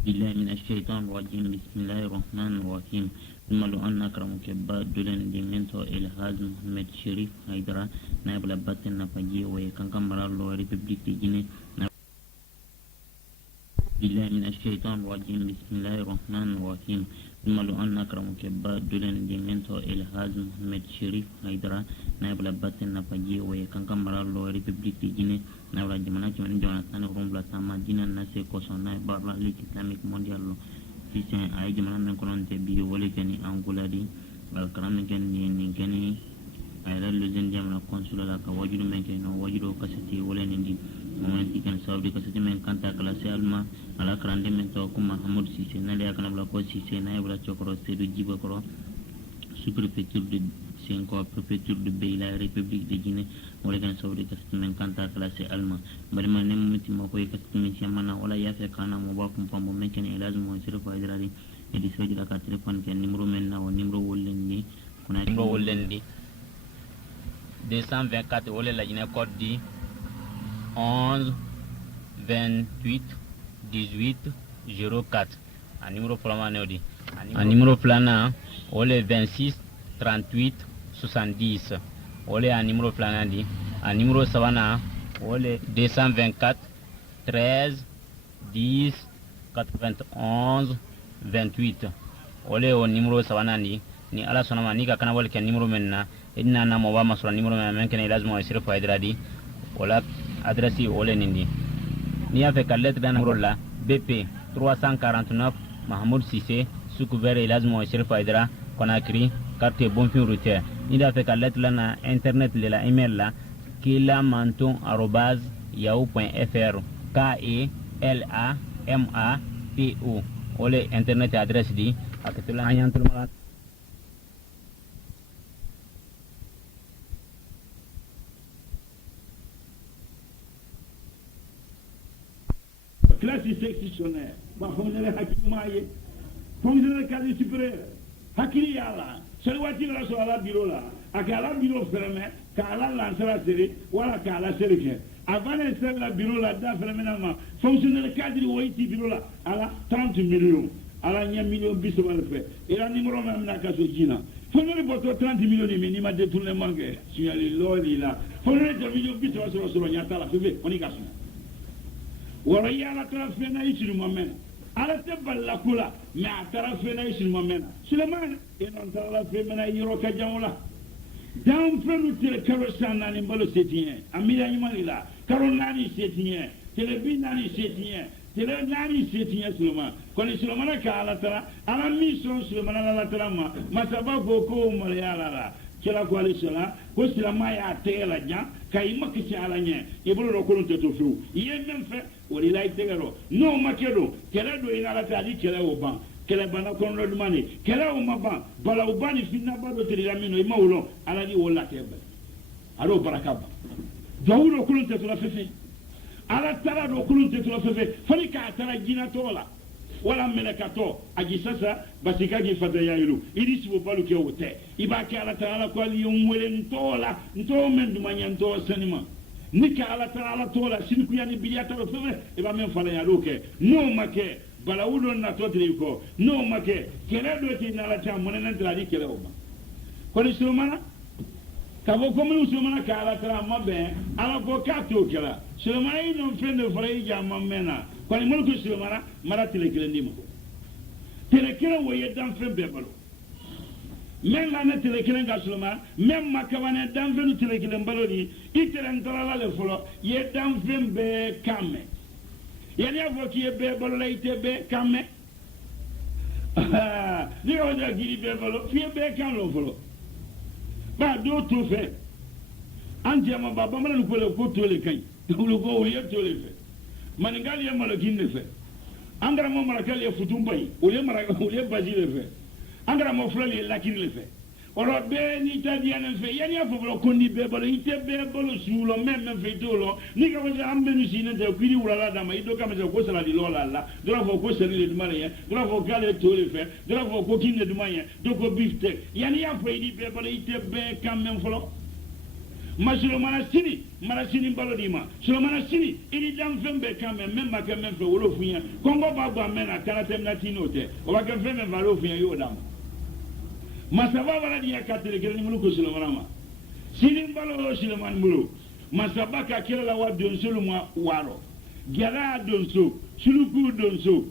بالله من الشيطان الرجيم بسم الله الرحمن الرحيم ثم لو أن أكرمك دولن ديمنتو إلهاز محمد شريف هيدرا نائب لباتن نفجي ويكن كمبرا لو ريبوبليك دي جيني بالله من الشيطان الرجيم بسم الله الرحمن الرحيم ثم لو أن أكرمك دولن ديمنتو إلهاز محمد شريف هيدرا نائب لباتن نفجي ويكن كمبرا لو ريبوبليك دي جيني nawla jamana jamani jonathan rombla sama dina na se ko sonna barba ligue islamique mondial fi sen ay jamana men ko non te bi wala gani angola di wal karam gen ni gani ay relu zen jamana consul la ka wajudu men ke no wajudu kasati wala ni di mon dikan saudi kasati men kanta kala se alma ala krande men to ko mahamoud cissé na le akana bla ko cissé na ibra chokro sedu jiba ko sous-préfecture de Senko, préfecture de Bay, la République de Guinée, ou les Saoudi Kastim Kanta classé allemand. Barima Nemiti Mokoy Kastim Yamana, ou la Yafe Kana, Moba Pumpambo, Mekan Elasmo, Sirfa Hydrari, et des Saudi la téléphone qui est numéro Mena ou numéro Wolendi, qu'on a numéro Wolendi 224, ou la Guinée code dit 11 28 18 04. Un numéro Flamanodi. Un numéro Flana, ou le 26 38 70. Ou le un numéro Flanandi. Un numéro Savana, ou le 224 13 10 91 28. Ou le au numéro Savanandi. Ni ala sonama ni kakana wale kia numéro menna. Edina na mwa masura numéro menna kene ilazmo wa Sirfa Hydradi. Wala adresi ou le nindi. Ni avec lettre d'un numéro là. BP 349 Mahmoud Cissé, sous-couvert Elasmo Sirfa Hydra, Conakry, carte Bonfim routière. Il a fait qu'à lettre là, internet, la email là, kilamanton@yahoo.fr, KELAMATO. Ole internet adresse dit, à que cela aille entre moi. Classe sectionnaire. Fonctionnaire hakimaaye fonctionnaire cadre supérieur hakili yala sori wati la so ala bureau la akala bureau fermé kala lancera série wala kala série avant de faire la bureau la da fermé na fonctionnaire cadre woiti bureau la ala 30 millions ala nya millions biso wala fait et la numéro même na kaso jina fonctionnaire boto 30 millions ni ma détourné manque signalé loli la fonctionnaire millions biso so nya tala fait on y casse wala yala transfert ici moment ala te balla kula mais a tara fena isilma mena suleman enon tara la femena yiro ka jamula dam fenu tele karo sanani mbalo setien amira yimalila karo nani setien tele binani setien tele nani setien suleman koni suleman ka ala tara ala mission suleman ala tara ma masaba goko mo yala la kila ko ali sala ko silama ya tela nya kay makki ala nya ibulu ro ko to fu yemem fe wali lay tegaro no makedo kala do ina la tali kala o ban kala bana kon lo dumani kala o maban bala o bani finna bado tiri lamino e mawlo ala di wala tebe aro barakaba dawulo kulun te to la fefe ala tara do kulun te to la fefe fali ka tara jina tola wala melekato aji sasa basika gi fata yailu idi sibo balu ke wote ibaki ala tara ko ali umwele ntola nto mendu manyanto sanima nika ala tara ala tola sinku yani biliyata do fefe e ba men fala ya loke no make bala wudo na to ko no make kele do ti na la ta monena tra di kele o ma ko ni sulmana ka bo ko mu sulmana ka ala tara mabe ala ko ka to kela sulmana ino fende fara ya mamena ko ni mulku sulmana mara tele kele ndimo tele kele wo yedan fembe balo men la ne tele kelen ga sulma men makabane dan venu tele kelen balodi itelen dalala le folo ye dan fembe kame yani avoki ye be balo la ite be kame ni o da giri be balo fi be kan lo folo ba do to fe anje ma baba man ko le ko to le kan lo ko ye to le fe maningali ye malo kinne fe andra mo mara kali ye futumbai o le mara o le baji le fe angara mo flali lakiri le fe oro be ni tadiana fe yani afoblo kondi be balo ite be balo sulo meme fe dolo ni ka wasa ambenu sine de kwiri wala da ma ido kama ko sala di lola la dora fo ko sali le mare dora fo kale to le fe dora fo ko kinne de manye do ko bifte yani ya fe di be balo ite be kam men folo ma Sulemana sini mara sini balo di ma Sulemana sini ini dam fembe kame memma ke memfe wolo funya kongo baba mena kana temna tinote o ba ke fembe valo funya yo dam masaba wala di yakatele gele ni muluko Sulemana ma sini balo Sulemana mulu masaba ka kila la wa don Sulemana waro gala don so suluku don so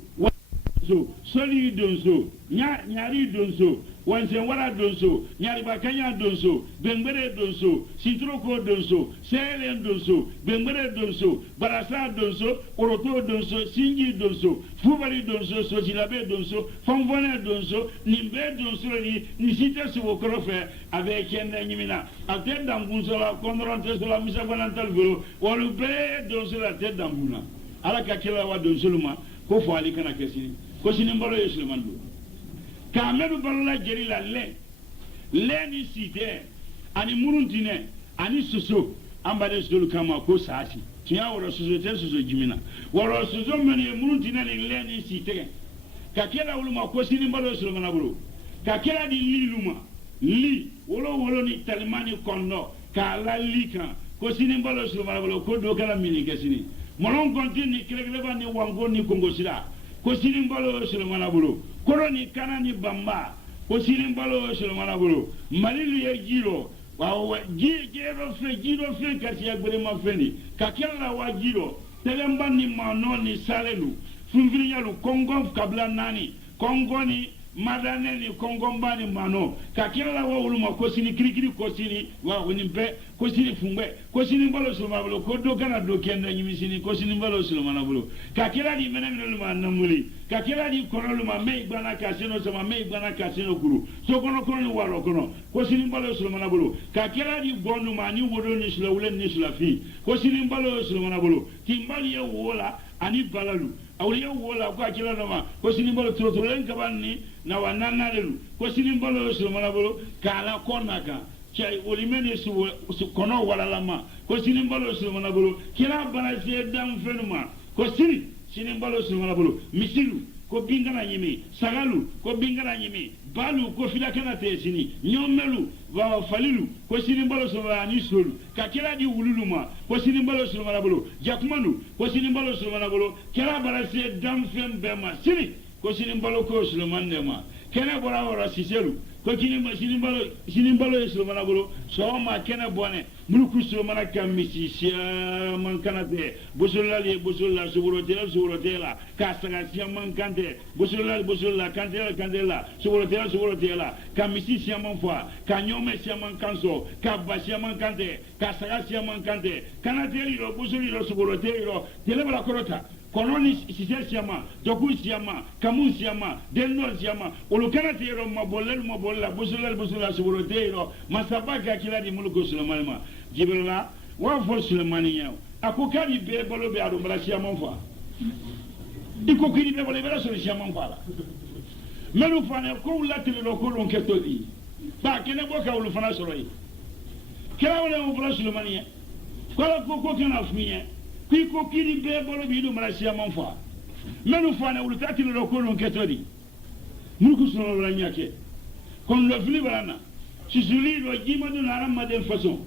soli donso nyari donso wansen wara donso nyari bakanya donso bengbere donso sitroko donso selen donso bengbere donso barasa donso oroto donso singi donso fubari donso sojilabe donso fonvone donso nimbe donso ni site suwo krofe avec yenda nyimina ate dambunso la konronte la misa banantal volo wolu be donso la tête dambuna ala ka kila wa donso luma ko fo ali kana kesini ko sini mbalo ye Sulemana do ka medu balola jeri la le ni site ani muruntine ani soso ambade sulu kama ko saasi tiya woro soso te soso jimina woro soso meni muruntine ni le ni site ka kela uluma ko sini mbalo Sulemana bro ka kela di liluma li wolo ni talimani kondo ka la lika ko sini mbalo Sulemana bro ko do kala mini kesini molon kontini kelegeleba ni wango ni kongo sira ko sini mbalo Sulemana bolo koroni kana ni bamba ko sini mbalo Sulemana bolo malilu ye jiro wa jiro fe kati ya gbere ma feni ka kella wa jiro telemba ni mano ni salelu funviri yalu kongo kabla nani kongo ni madane ni kongo mbani mano ka kella wa uluma ko sini kirikiri ko sini wa unimpe ko sini fungbe ko sini mbalo Sulemana bolo ko do kana do kenda nyimi sini ko sini mbalo Sulemana bolo ka kella di menene luma namuli ka kila di kono ma me gbana kasino sama me gbana kasino kuru so kono kono ni waro kono ko sini mbalo Sulemana bolo ka kila di bonu ma ni wodo ni sula wulen ni sula fi ko sini mbalo Sulemana bolo timbali ye wola ani balalu awli ye wola ko kila no ma ko sini mbalo trotro len kabanni na wanana lelu ko sini mbalo Sulemana bolo kala konaka chay olimene su kono wala lama ko sini mbalo Sulemana bolo kila bala je dam fenuma ko sini mbalo Sulemana bolo misilu ko bingana nyimi sagalu ko bingana nyimi balu ko filakana te sini nyomelu wa falilu ko sini mbalo Sulemana ni solu ka kila di wululuma ko sini mbalo Sulemana bolo jakmanu ko sini mbalo Sulemana bolo kila barase dam fem bema sini ko sini mbalo ko Sulemana nema kena bora ora siselu ko sini mbalo Sulemana bolo so ma kena bone muluku Sulemana kamisi sia man kanate bosolla suburotela kasaga sia man kante bosolla kantela suburotela kamisi sia man fa kanyome sia man kanso kabba sia man kante kasaga sia man kante kanateli ro bosolli suburotelo telebala korota kononi sise siama doku siama kamu siama denno siama olukana tero mabolla bosolla suburotelo masabaka kila di muluku Sulemana ma jibrila wa fo Sulemani yaw akokari be balo be ado bala siama fa iko kiri be balo be so siama fa la melu fane ko latile do ko don ketodi ba kene boka ulu fana soro yi kala wala mo bala Sulemani ya ko kana fuye ko kiri be balo bi do bala siama fa melu fane ulu tatile do ko don ketodi mulku Sulemani nyake kon lo fili balana sisuli do jima do na ramma den façon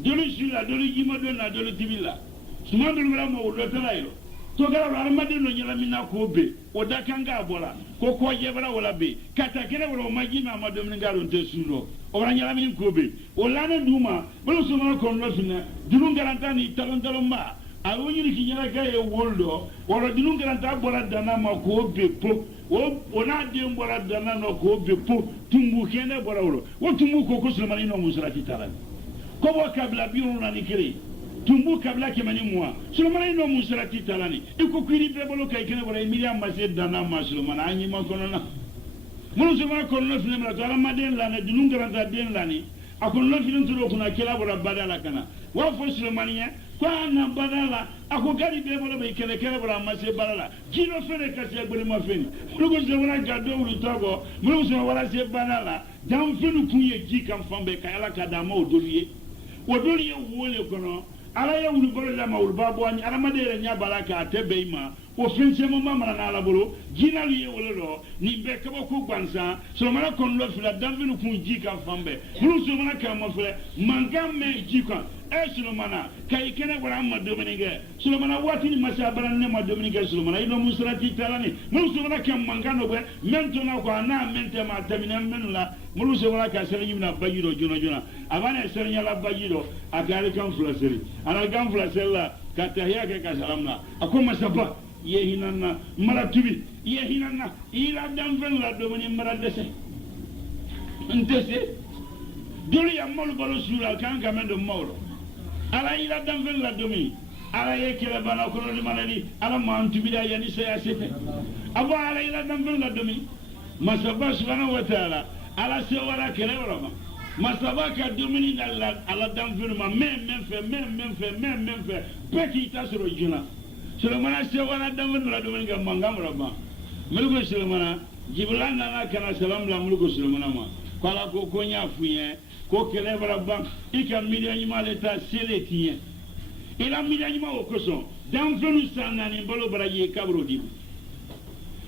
dolu sula dolu jima do na dolu tibilla suma do mala mo do tala yo to gara ramma den no nyala minna ko be o da kanga bola ko jebara wala be kata kene wala majima ma do min garo te sulo o ra nyala min ko be o lana duma bolo suma ko no fina dulu garanta ni talon ma a woni ki nyala ga e woldo wala dulu garanta bola dana ma ko be po o na de bola dana no ko be po tumbu kene bola wolo o tumbu ko Sulemana no musrati talani ko bo kabla biyo na nikiri tumbu kabla ke mani mwa Sulemana no musrati talani iko kwiri be bolo kay kene bola emilia mase dana ma Sulemana anyi ma kono na mun Sulemana kono no Sulemana to ala den la na dulu garanta den la ni akon no filin to kuna kila bola badala kana wa fo Sulemana ya kwa na badala ako gari be bolo be kele bola mase badala jino fere kasi agbele ma feni mun ko Sulemana gado ulu togo mun so wala se badala dan fenu kunye ji kan fambe kayala kadama odoliye wole kono ala ya wulu bolo la mawul babu ani ala madere nya baraka tebeyma o fense mo mamara na ala bolo jina liye wolo do ni be kabo ku gbansa so mara kon lo fila danvinu kun ji ka fambe mulu so mara ka mo fele mangam me ji ka Sulomana kay kene wala ma dominike Sulomana wati ni masa baran ne ma dominike Sulomana ino musrati talani mulu Sulomana kam mangano be mento na ko na mente ma tamina menula mulu Sulomana ka sere yimna bayido jona abane sere nyala bayido akari kan flaseri ana kan flasella ka tahiya ke ka salamna akoma saba yehinanna maratubi yehinanna ila damfen la domini maradese ndese dole ya molu balo sura kan kamendo mawlo ala ila damfen la domi ala yekela bana kono di manani ala mantubida yani saya sefe abo ala ila damfen la domi masaba subhanahu wa ta'ala ala se wala kele wala masaba ka domini dalla ala damfen ma men fe peki tasoro juna Sulomana se wala damfen la domi ga mangam raba mulugo Sulomana jibrana na kana salam la mulugo Sulomana ma kala ko konya fuye ko kele baraba ika miliyan male ta seletiye ila miliyan ma o koso dan fenu sanani balo baraji kabro dibu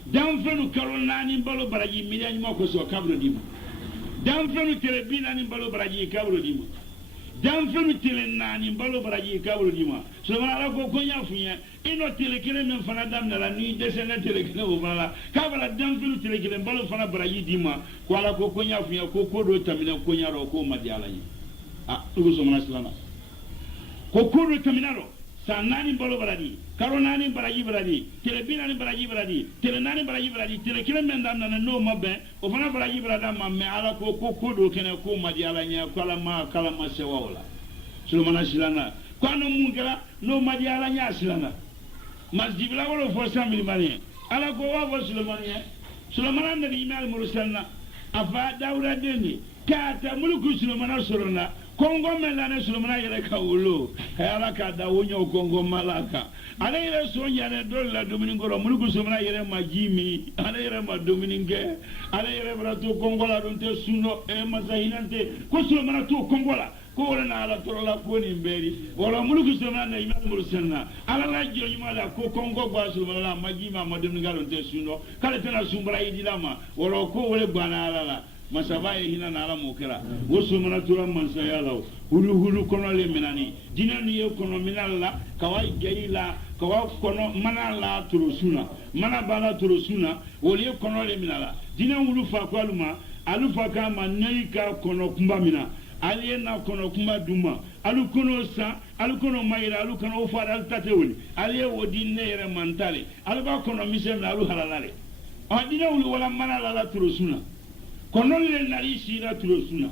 dan fenu karolani balo baraji miliyan ma koso kabro dibu dan fenu telebina ni balo baraji kabro dibu dan fenu telenani balo baraji kabro dibu so mala ko konya fuye ino telekele men fana damna la ni desena telekele o bala kabala dan fenu telekele balo fana baraji dima ko ala ko konya fuye ko do tamina konya ro ko madiala yi tugu so mona silana ko do tamina ro sanani balo baradi karonani baraji telebina ni baraji telenani baraji telekele men damna na no mabe o fana baraji barada mamme ala ko do kene ko madiala nya kala ma sewa wala so mona silana kwano mungela no madiala nya silana masjibla wala fo samili mani ala ko wa fo Sulaiman nabi imal mursalna afa dawra deni kata mulku Sulaiman sorona kongo melane Sulaiman yere ka wolo ala ka dawonyo kongo malaka ala yere sonya ne dolla dominingoro mulku Sulaiman yere majimi ala yere ma domininge ala yere brato kongo la donte suno e mazahinante ko Sulaiman to kongo la ko wala na ala torola ko ni mberi wala muluku Sulaiman na imal mursalna ala la jonyuma la ko kongo gba Sulaiman la majima madem ngalo te suno kala tena sumbra idilama wala ko wala bana ala masaba hina na ala mokera wo Sulaiman tura mansa yala hulu kono le minani dinani ye kono minalla kawai geila kawa kono manala turusuna mana bala turusuna woli kono le minala dinan hulu fa ko aluma alufa kama neika kono kumba mina aliena kono kuma duma alu kono sa alu kono mayira alu kono fara al tatewuli aliye wodi nere mantale alu ba kono misem alu halalale adina wala manala la turusuna kono le nari sira turosuna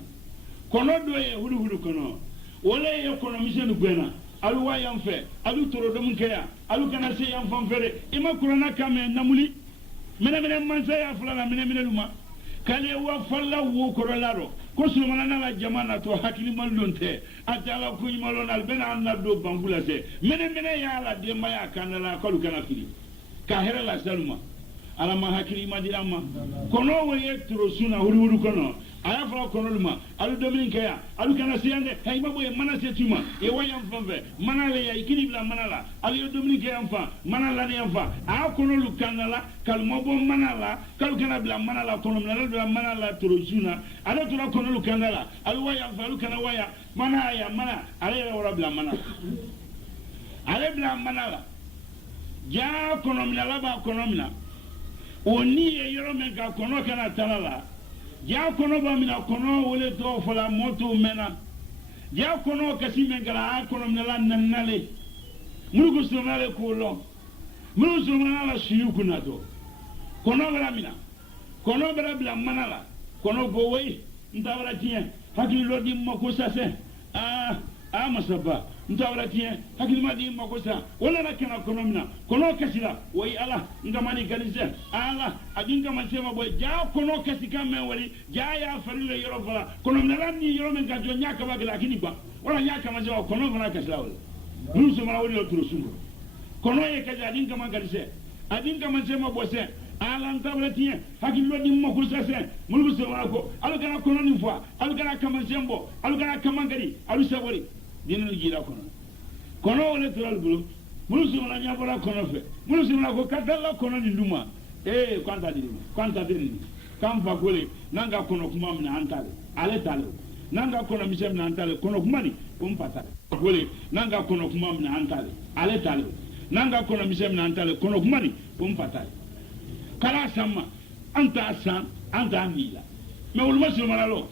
kono do ye hulu kono wala ye kono misenu gwena alu wa yamfe alu toro do munkeya alu kana se yam famfere ima kurana kame namuli mene mansa ya fulana mene luma kale wa falla wo korolaro ko Sulaiman na la jamana to hakili mallonte atala ko malon albena anna do bangula se mene ya la de maya kanala ko kana fili ka hera la saluma ala ma hakili madirama kono woye turosuna huru kono aya fala kono luma alu domin kaya alu kana siyande hay mabo e mana setuma e wayam fambe mana le ya ikini bla mana la alu domin kaya amfa mana la ne amfa a kono lu kanala kal mabo mana la kal kana bla mana la kono bla mana la turosuna ala tura kono lu kanala alu wayam fa alu kana waya mana ya mana ala ya wala bla mana ala bla mana la ja kono minala ba kono mina oni e yoro men ka kono kana talala ja kono ba mina kono wole to fola moto mena ja kono kasi men kala kono mena nannale mulugo somale ko lo mulugo somala shiyuku na to kono bara mina kono bara bla manala kono go wei ndawra tiye hakili lo di mako sase masaba ntawra tiye hakili ma di mako sa wala na kana kono mina kono kasila wei ala ngamani ganise ala adinga masema boy ja kono kasi kame wali ja ya farile yoro fala kono mina ni yoro men ka jo nyaka ba lakini ba wala nyaka masema kono fana kasila wala rusu mala wali otro sungo kono ye kaja adinga man ganise adinga masema bose ala ntawra tiye hakili lo di mako sase mulku se wala ko alu kana kono ni fwa alu kana kama sembo alu kana kama gari alu sabori dinu jira kono kono wole toral bulu mulu sumana nyabora kono fe mulu sumana ko katalla kono ni nduma kwanta dini kam fa gole nanga kono kuma mna antale ale tale nanga kono misem na antale kono kuma ni pata gole nanga kono kuma mna antale ale tale nanga kono misem na antale kono kuma ni pata kala sama anta san anta nila me ulma sumana lo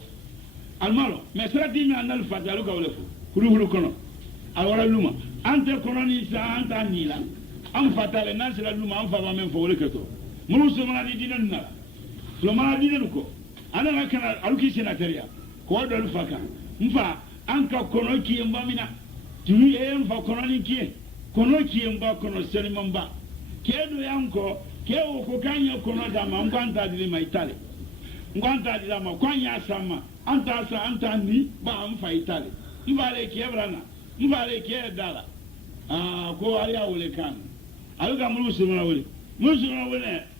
almalo me srati mi anal fatalu ka wole fu hulu kono alwara luma ante kono ni sa anta nila am fatale nan sira luma am fa ba men fo wole keto mulu sumana di dinan na lomana dinan ko ana kana aluki senataria ko do faka mfa anka kono ki mbamina tumi mfa kono ni ki kono ki mba kono seni mamba kedo yanko kewo ko kanya kono da ma nganta di mai tale nganta di ma kwanya sama anta ni ba mfa itale mbale kebrana mbale ke dala ko ali awole kan aluga mulu sumana wole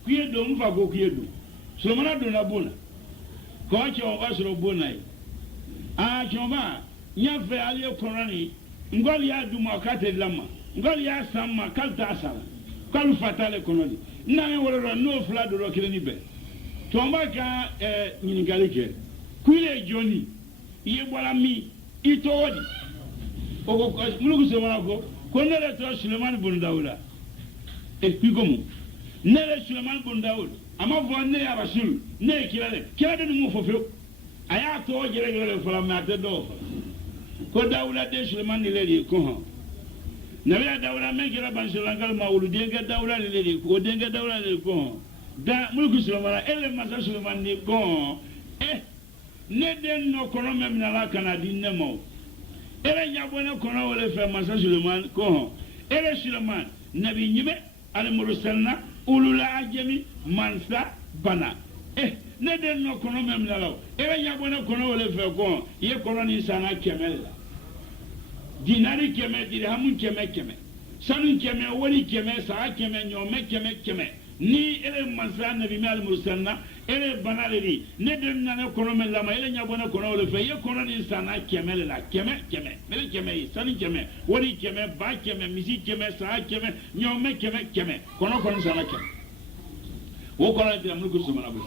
kuyedo mfa ko kuyedo somana do na bona ko cho ba soro bona yi choma nya fe ali konani ngoli ya duma kate lama ngoli ya sama kalta asala kalu fatale kononi na en woro no fla do ro kile ni be tomba ka nyini galike kuile joni iye bola mi itodi o ko mulugu somana ko nele to Suleiman bun Dawuda pikomu nele Suleiman bun Dawud ama vo ne ya rasul ne kila de mu fofo aya to gele fala ma de do ko Dawuda de Suleiman ne le ko ha nabi Dawuda me kila ban Suleiman ma wulu de ga Dawuda le ko de ga Dawuda le ko da mulku Suleiman ele ma Suleiman ne ko ne den no kono mem na la kana din ne mo ele nyabone kono wole fe ma Suleiman ko ele Suleiman nabi nyibe al mursalna ulul ajami mansa bana ne den no kono mem la law e nya bona kono wole fe ko ye kono ni sana kemel dinari keme dirhamun keme sanu keme wali keme sa keme nyome keme ni ele mansa nabi mal mursalna ele bana le ne den na kono mem la ma ele nya bona kono wole fe ye kono ni sana kemel la keme mele keme sanu keme wali keme ba keme misi keme sa keme nyome keme kono sana keme wo kono de amul sumana bu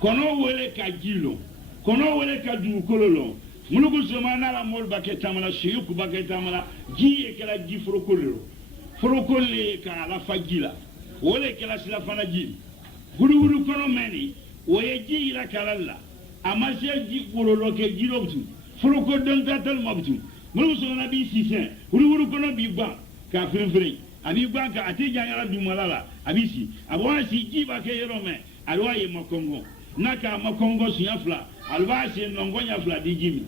kono wele ka jilo kono wele ka du kololo mulugu sumana la mol baketa mala shiyuku baketa mala ji kala ji forokolle ka la fagila wole kala sila fana ji guru kono meni woye ji ila kala amase ji kololo ke jilo butu foroko don tatal mabtu mulugu sumana bi sisen guru kono bi ba ka frin abi ba ka ate jangara du malala abisi abwa si ji ba ke yerome alwa ye makongo naka makongo sunyafla alwa si nongonya fla di jimi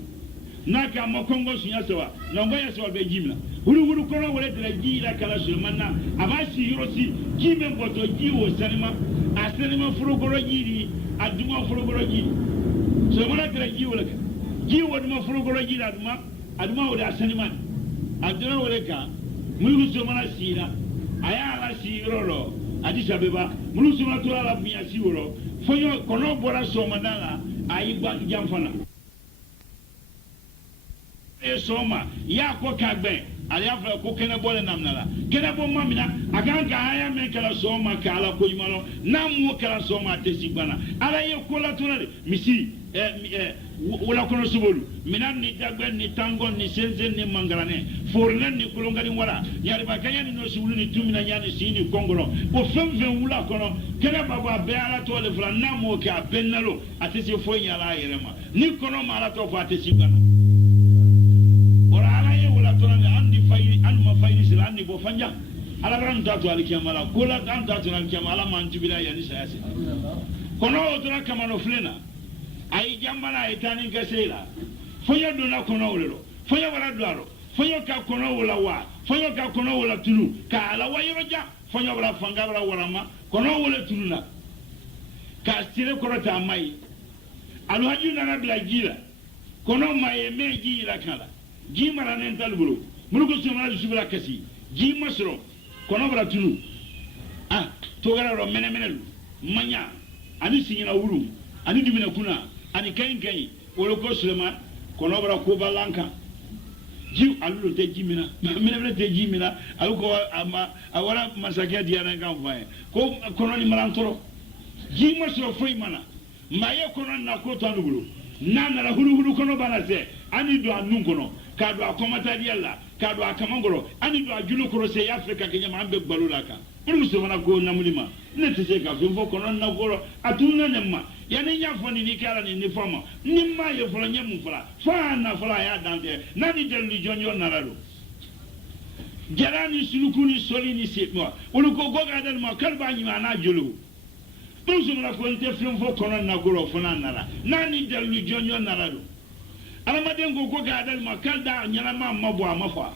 naka makongo sunyasewa nongonya sewa be jimna huru kono wole tele ji la kala sulmanna abasi hirosi jime boto ji wo sanima asanima furugoro jiri aduma furugoro jiri so mona tele ji wole ka ji wo duma furugoro jiri aduma wole asanima aduna wole ka mulu somana sira aya la siroro adisa beba mulu somana to la bunya siworo fonyo kono bora somana la ayi ba jamfana soma ya ko kagbe aliya fa ko kene bole namnala kene bo mamina aganka aya me kala soma kala ko yimalo namu kala soma tesigbana ala ye ko la tunale misi wala kono subolu minan ni dagbe ni tango ni senzen ni mangarane forlen ni kulongani wala yari ba kanya ni no subulu ni tumina nyani sini kongolo bo femfen wula kono kene baba be ala to le fla namu ka benalo atesi fo nyala yerema ni kono mala to fa tesigbana ora ala ye wala tunale andi fayri an ma fayri sila andi bo fanja ala ran tatu alikiyamala kula dan tatu alikiyamala man tubila yani sayasi kono otra kamano flena ay jambana etani gasela foyo dona kono wolelo foyo wala dwaro foyo ka kono wala wa foyo ka kono wala tulu ka ala wayro ja foyo wala fanga wala warama kono wala tuluna ka stile korota mai alu hajuna na bila jira kono mai me jira kala jimara nental bulu murugo somala subira kasi jimasro kono wala tulu togara ro menemenelu manya ani sinyina wuru ani dumina kuna ani kain wolo ko Suleiman kono bara ko balanka ji alu te jimina mele te jimina alu ko awara masake dia na kan fa ko kono ni malantoro ji ma so foi mana maye kono na ko to anugulu na na hulu kono bana se ani do anu kono ka do akomata dia la ka do akamangoro ani do ajulu koro se Afrika kenya ma ambe gbalulaka uru so mana ko na mulima ne te se ka fo kono na goro atuna ne ma yani nya fo ni kala ni fama ni ma ye fo nya mu fala fa na fala ya dande na ni del ni jonyo na rado jarani sulukuni solini setmo ulu ko goga dal ma kalba ni ma na julu uru so mana ko nte fo kono na goro fo na nara na ni del ni jonyo na rado alamaden ko goga dal ma kalda nyala ma mabo amafa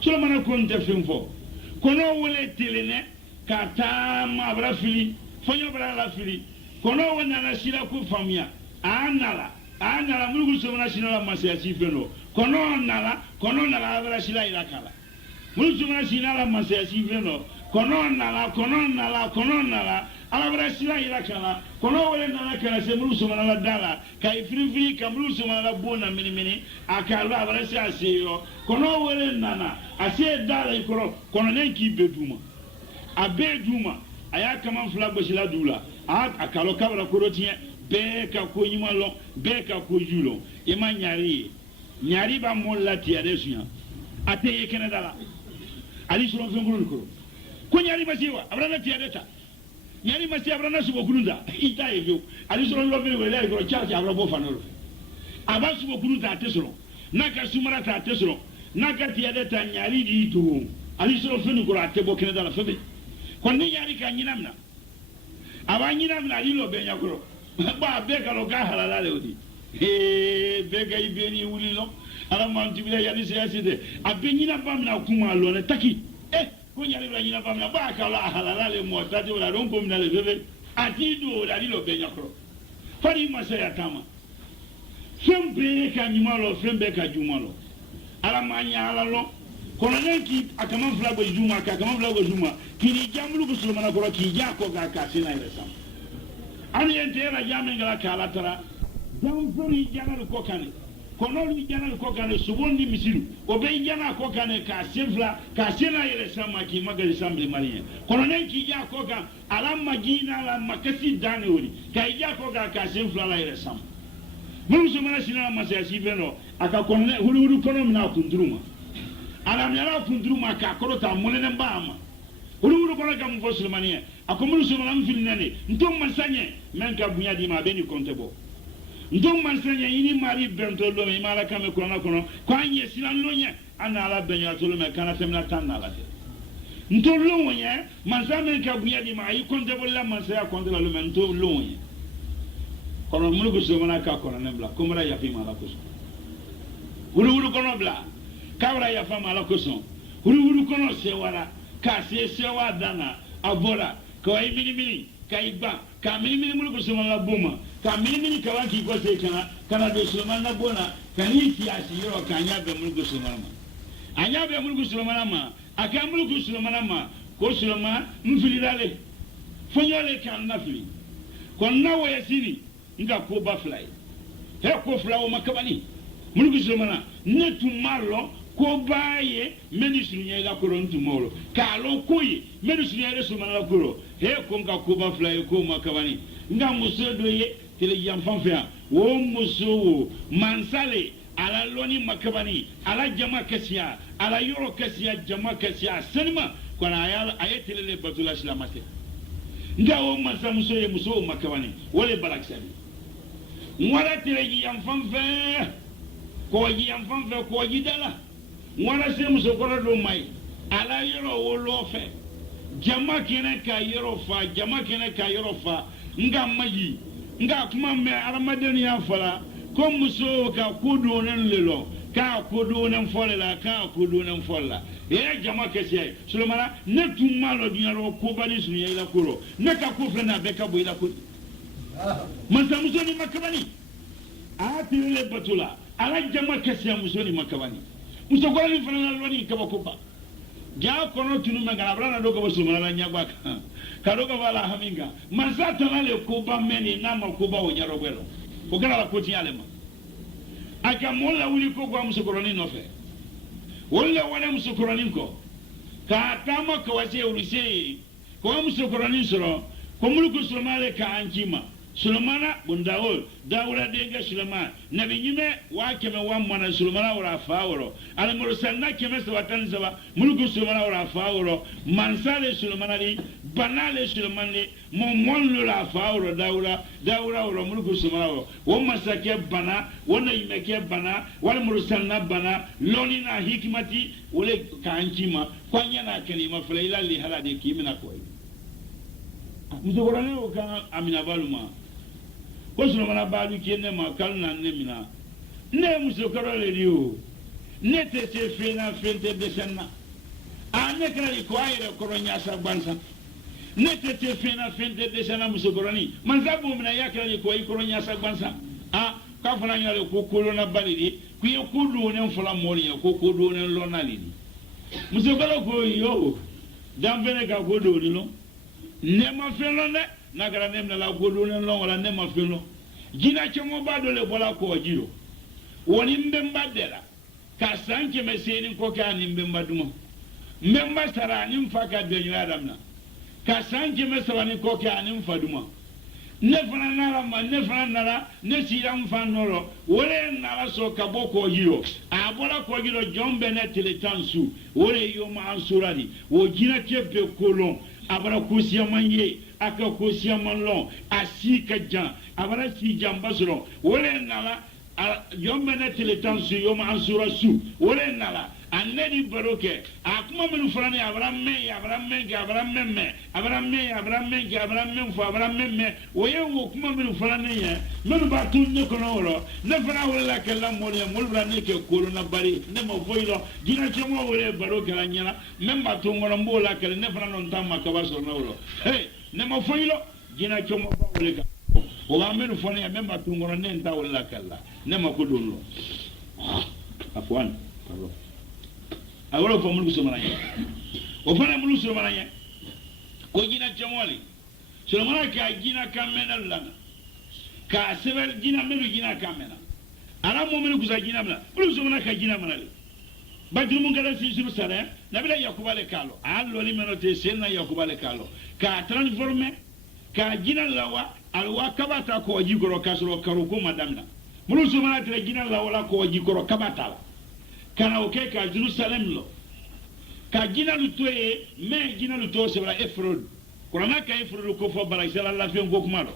so mana ko nte fo kono wole telene kata ma brafili fonyo bra la fili kono wona na sila ku famia anala mulgu so na sila ma se asifeno kono nala abra sila ila kala mulgu so na sila ma se asifeno kono nala abra sila ila kala kono wole nala kala se mulgu so na dala kai frifri ka mulgu so na bona mini akalo abra se aseyo kono wole nana ase dala ikoro kono ne ki beduma abeduma aya kama fla bosila dula akalo kabra korotie be ka ko nyimalo be ka ko julo ima nyari ba molla ti adesunya ate yekene dala ali suro fengulu ko nyari masiwa abrana ti adeta nyari masiwa abrana subo kulunda ita yeyo ali suro lo be wele ko chacha abra bo fanoro aba subo kulunda atesoro naka sumara ta atesoro naka ti adeta nyari di to ali suro fenu ko atebo kene dala febe konni nyari ka nyinamna aba nyinamna ali lo be nyakoro ba be ka lo ka halala le odi be ga ibeni wulilo ala mantibile yani siyaside abe nyinamba mna kuma lo ne taki ko nyari la nyinamba mna ba ka la halala le mo tati wala ron ko mna le bebe atido ali lo be nyakoro fari masaya tama fembe ka nyimalo fembe ka jumalo ala manya ala lo kono nenki akama flago juma ka akama flago juma kini jamulu ko sulmana ko ki ja ko ga ka sina ile sam ani entera jamen ngala kala tara jam fori janal ko kane kono ni janal ko kane subondi misilu o be jana ko kane ka sefla ka sina ile sam ki magali samble marien kono nenki ja ko ga ala magina la makasi dane woni ka ja ko ga ka sefla la ile sam mulu sulmana sina masasi beno aka kono hulu kono mna kunduruma alam yara kunduruma ka korota monene mbama uru kono kam fo sulmaniya akomulu sulmana mfilinane ntom mansanye menka bunya di ma beni kontebo ntom mansanye ini mari bento lo me mala kame kono ko anye sinan lonya ana ala benya tolo me kana temna tanna la te ntom lo wonya mansame ka bunya di ma yi kontebo la mansaya kontebo lo me ntom lo wonya kono mulu sulmana ka kono nembla komra ya fi mala kuso uru kono bla kabra ya fama la koson huru kono sewara ka sewa dana abora ko ay mini ka igba ka mini mulu ko suma la boma ka mini ka wanki ko se kana do suma na bona kani ti asiro ka nya be mulu ko suma ma anya be mulu ko suma ma aka mulu ko suma ma ko suma mfili dale fonyole kan nafili kon na wo yasiri nga ko ba fly he ko flawo makabani mulu ko suma na netu marlo ko baye ministre nyela ko ron tumoro ka lo koyi ministre nyela so mala ko he ko nga ko ba fly ko makabani nga muso doye tele yam fanfia wo muso mansale ala loni makabani ala jama kasiya ala yoro kasiya jama kasiya sanima ko na ayatele le batula islamate nga wo mansa muso ye muso makabani wole balaksani wala tele yam fanfia ko yam fanfia ko yidala wala se muso kora do mai ala yoro wolo fe jama kene ka yoro fa nga maji nga kuma me aramaden ya fala ko muso ka kudu nen lelo ka kudu nen folela e jama kese sulmana ne tumalo dinaro ko bani sunu yela kuro ne ka ko fe na be ka boila ko man ta muso ni makabani a tile batula ala jama kese muso ni makabani muso ko ni fana loni ka ko ba ja kono tunu mangala brana do ko sulmana la nyagwa ka do ko bala haminga mansa tanale ko ba meni na ma ko ba o nyaro gwelo ko gara la ko ti ale ma aka molla wuli ko gwa muso ko ni no fe wala wana musukuranin ko ka tama ka wase uruse ko musukuranin soro ko mulku sulmane ka anjima Sulemana bundawol Dawuda dega Suleman nabi nyime wa keme wa mana Sulemana wala faawro al mursalna keme sawatan sawa mulku Sulemana wala faawro mansale Sulemana di banale Sulemane mo monlo la faawro Dawuda wala mulku Sulemana wo masake bana wona yimeke bana wal mursalna bana loni na hikmati wole kanjima kwanya na kalima fulaila li halade kimina koy musokorane o kan amina baluma ko Sulemana balu kenne ma kalna nemina ne musokoro le dio ne te se fena fente desenna a ne kala ko ayre koronya sa bansa ne te te fena fente desenna musokorani man zabu mina yakala ko ay koronya sa bansa a ka fana nyale ko kolona balidi ku ye ko do ne fula mori ko do ne lonali musokoro ko yo dambene ka ko do ni lo ne ma felo ne nagara nemna la godone lon wala nema felo jina chemo bado le bola ko jiro woni mbemba dela ka sanke meseni ko ka ni mbemba duma mbemba sara ni mfaka de nyadamna ka sanke mesara ni ko ka ni mfaduma ne fana nara ma ne fana nara ne sira mfanoro wole nara so ka boko jiro a bola ko jiro jombe ne teletansu wole yo ma ansuradi wo jina kepe kolon abara kusiamanye aka kusiamanlon asika jan abara si jamba soro wole nala yombe na teletansu yoma ansura su wole nala anedi baroke akuma menu frane abara memme oye wo kuma menu frane ye menu ba tunne kono woro ne fana wala kala mole mulbra ne ke corona bari ne mo foilo dina chemo wole baroke la nyala memba tungoro mbola kala ne fana non tamma ka ba so woro hey ne mo foilo dina chemo ba wole ka o wa menu frane memba tungoro ne nta wala kala ne ma ko dolo afwan pardon awolo fo mulku Sulemana o fana mulku Sulemana ko jina chamoli Sulemana ka jina kamena lana ka sebel jina melu jina kamena ara mo melu kusa jina mala mulku Sulemana ka jina mala badru mun kala sisuru sare nabila yakuba le kalo allo li menote senna yakuba le kalo ka transformer ka jina lawa alwa kabata ko jigoro kasro karuko madamna mulku Sulemana tra jina lawa ko jigoro kabata kana oke ka Jerusalem lo ka jina lutoye me jina luto sebra Efrod kurana ka Efrod ko fo bala sala la fen ko kuma do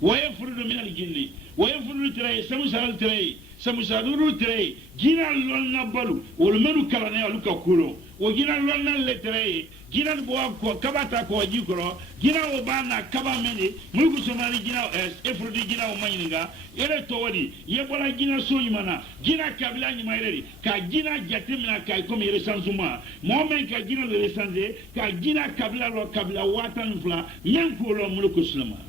wa Efrod min al jinni wa Efrod tray samusal tray samusaduru tray jina lonna balu wol menu kala ne aluka kulo o jina lonna le tray jina bo ko kabata ko jikoro jina o bana kaba meni mulku Somali jina Efrod jina o mayininga ere to wadi ye bola jina soyimana jina kabila nyima ere ka jina jatemina ka ko mere sansuma momen ka jina le sanze ka jina kabila lo kabila watan fla yen ko lo mulku Sulemana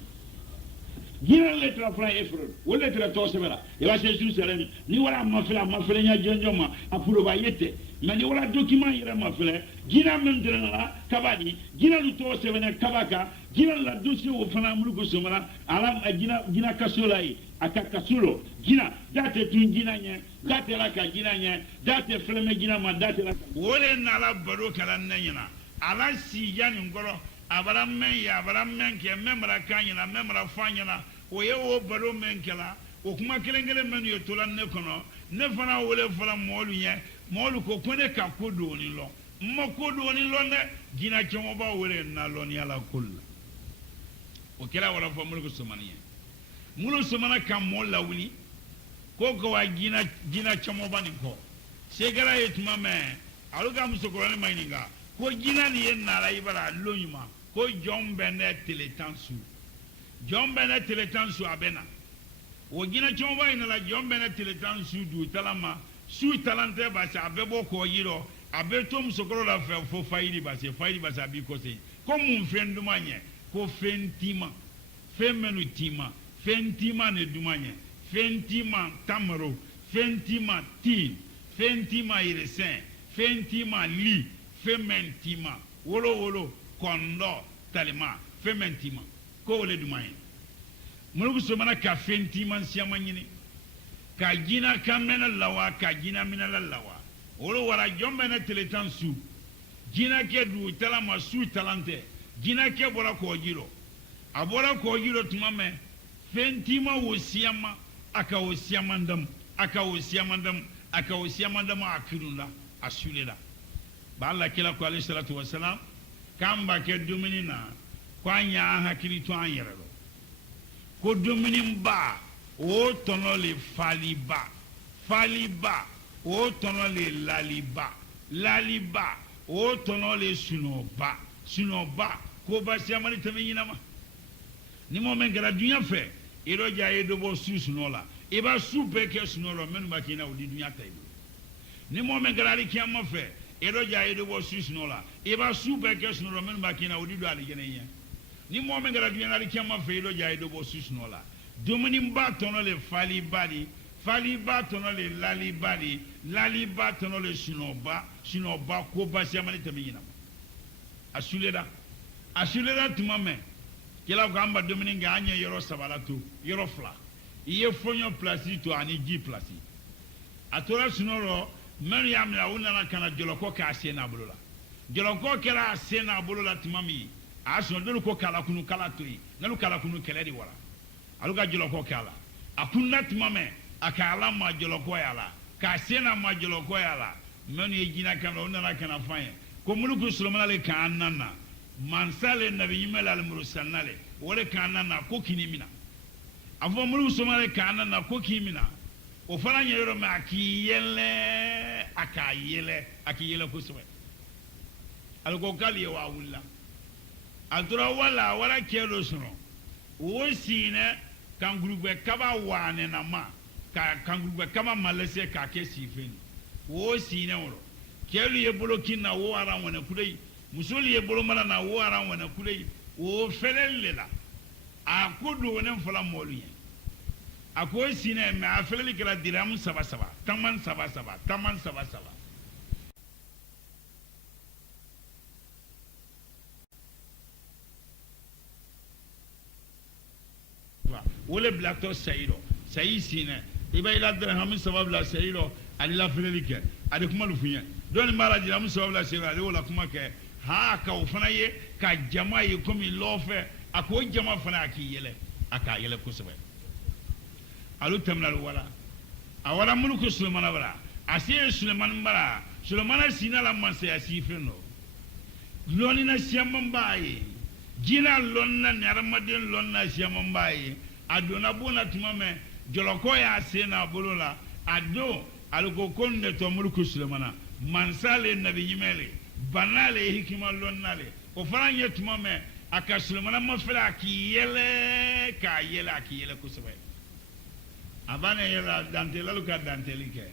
jina le tra fla Efrod wala tra to sebela e wa se Jerusalem ni wala mafila nya jonjoma apulo ba yete mais wala document yere mafile jina mendrena kabadi jina lu to sebena kabaka jina la dossier o fana mulku Sulemana alam jina kasolai aka kasulo jina date tun jina nye date la ka jina nye date fleme jina ma date la wole na la baro kala nanyina ala si jani ngoro abara men ya abara men ke memra kanyina memra fanyina o ye o baro men kala o kuma kelengele men yo tolan ne kono ne fana wole fala molu nye molu ko kone ka kodo ni lo mo kodo ni lo ne jina chomo ba wole na lo ni ala kul o kela wala fa mulku Sulemana mulku Sulemana kam mo lawli ko ko wa jina chomo ba ni ko segara yetuma me aluga musokoro ni maininga ko jina ni en na la ibara loyuma ko jombe ne teletansu abena o jina chomo ba ina la jombe ne teletansu du talama su talante ba sa abebo ko yiro abeto musokoro la fo faidi ba sa bi ko se ko mun fendumanye ko fentima femenu tima fentima ne dumanye fentima tamaro fentima tin fentima iresen fentima li fementima wolo kondo talima fementima ko le dumanye mulku Sulemana ka fentima siamanyini ka jina kamena lawa ka jina mina lawa olo wara jombe na teletan su jina ke du talama su talante jina ke bora ko jiro abora ko jiro tumame fentima wosiama aka wosiamandam akirunda asuleda ba Allah kila ko alayhi salatu wassalam kamba ke dumini na kwanya hakiri to anyerelo ko dumini ba o tono le faliba o tono le laliba o tono le sunoba ko ba siamani taminyina ma ni mo men gara dunya fe iro jaye do bo sunola iba supe ke sunolo men makina udi dunya taido ni mo men gara ri kiamma fe iro jaye do bo sunola iba supe ke sunolo men makina udi do ali genenya ni mo men gara dunya ri kiamma fe iro jaye do bo sunola domini mba tono le faliba tono le laliba tono le sunoba ko ba siamani taminyina asuleda tumame kila ko amba domini nga anya yoro sabala to yoro fla iye fonyo place to ani ji place atora sunoro men yamna wona kana joloko ka asena bolola joloko kala asena bolola tumami aso dolu ko kala kunu kala toyi nalu kala kunu keledi wala aluga joloko kala akunna tumame akala ma joloko yala ka asena ma joloko yala men yejina kana wona kana fanye ko muluku sulmana le kanana mansale nabi yimela al-mursalnale wala kanana ko kinimina afo mulu somale kanana ko kimina o fala nyero ma akiyele ko sobe alko kali wa wulla altura wala kelo sono o sine kangurugbe kaba wane na ma ka kangurugbe kama malese ka ke sifeni o sine woro kelu ye bolokin na wo ara wane kudai musuli ye bolo mana na wo ara wana kule o felelle la a ko do ne fala molu ye a ko sine me a felelle kala diram saba taman saba wole blato sayiro sayi sine iba ila dirham saba bla sayiro alila felelle ke ade kuma lu funya don mara diram saba bla sayiro ade wala kuma ke ha ka o fana ye ka jama ye komi lofe ako jama fana akiyele aka yele kusabe alu tamnal wala awara mulku sulmana bara asiye sulman bara sulmana sinala manse asifeno loni na siyambaye jina lonna narmadin lonna siyambaye adona bona tumame joloko ya sena bolola ado aluko konde to mulku sulmana mansale nabi yimele banale hikima lonnale o faranye tumame aka sulmana mafela akiyele kusabe abana yela dantelalu ka dantelike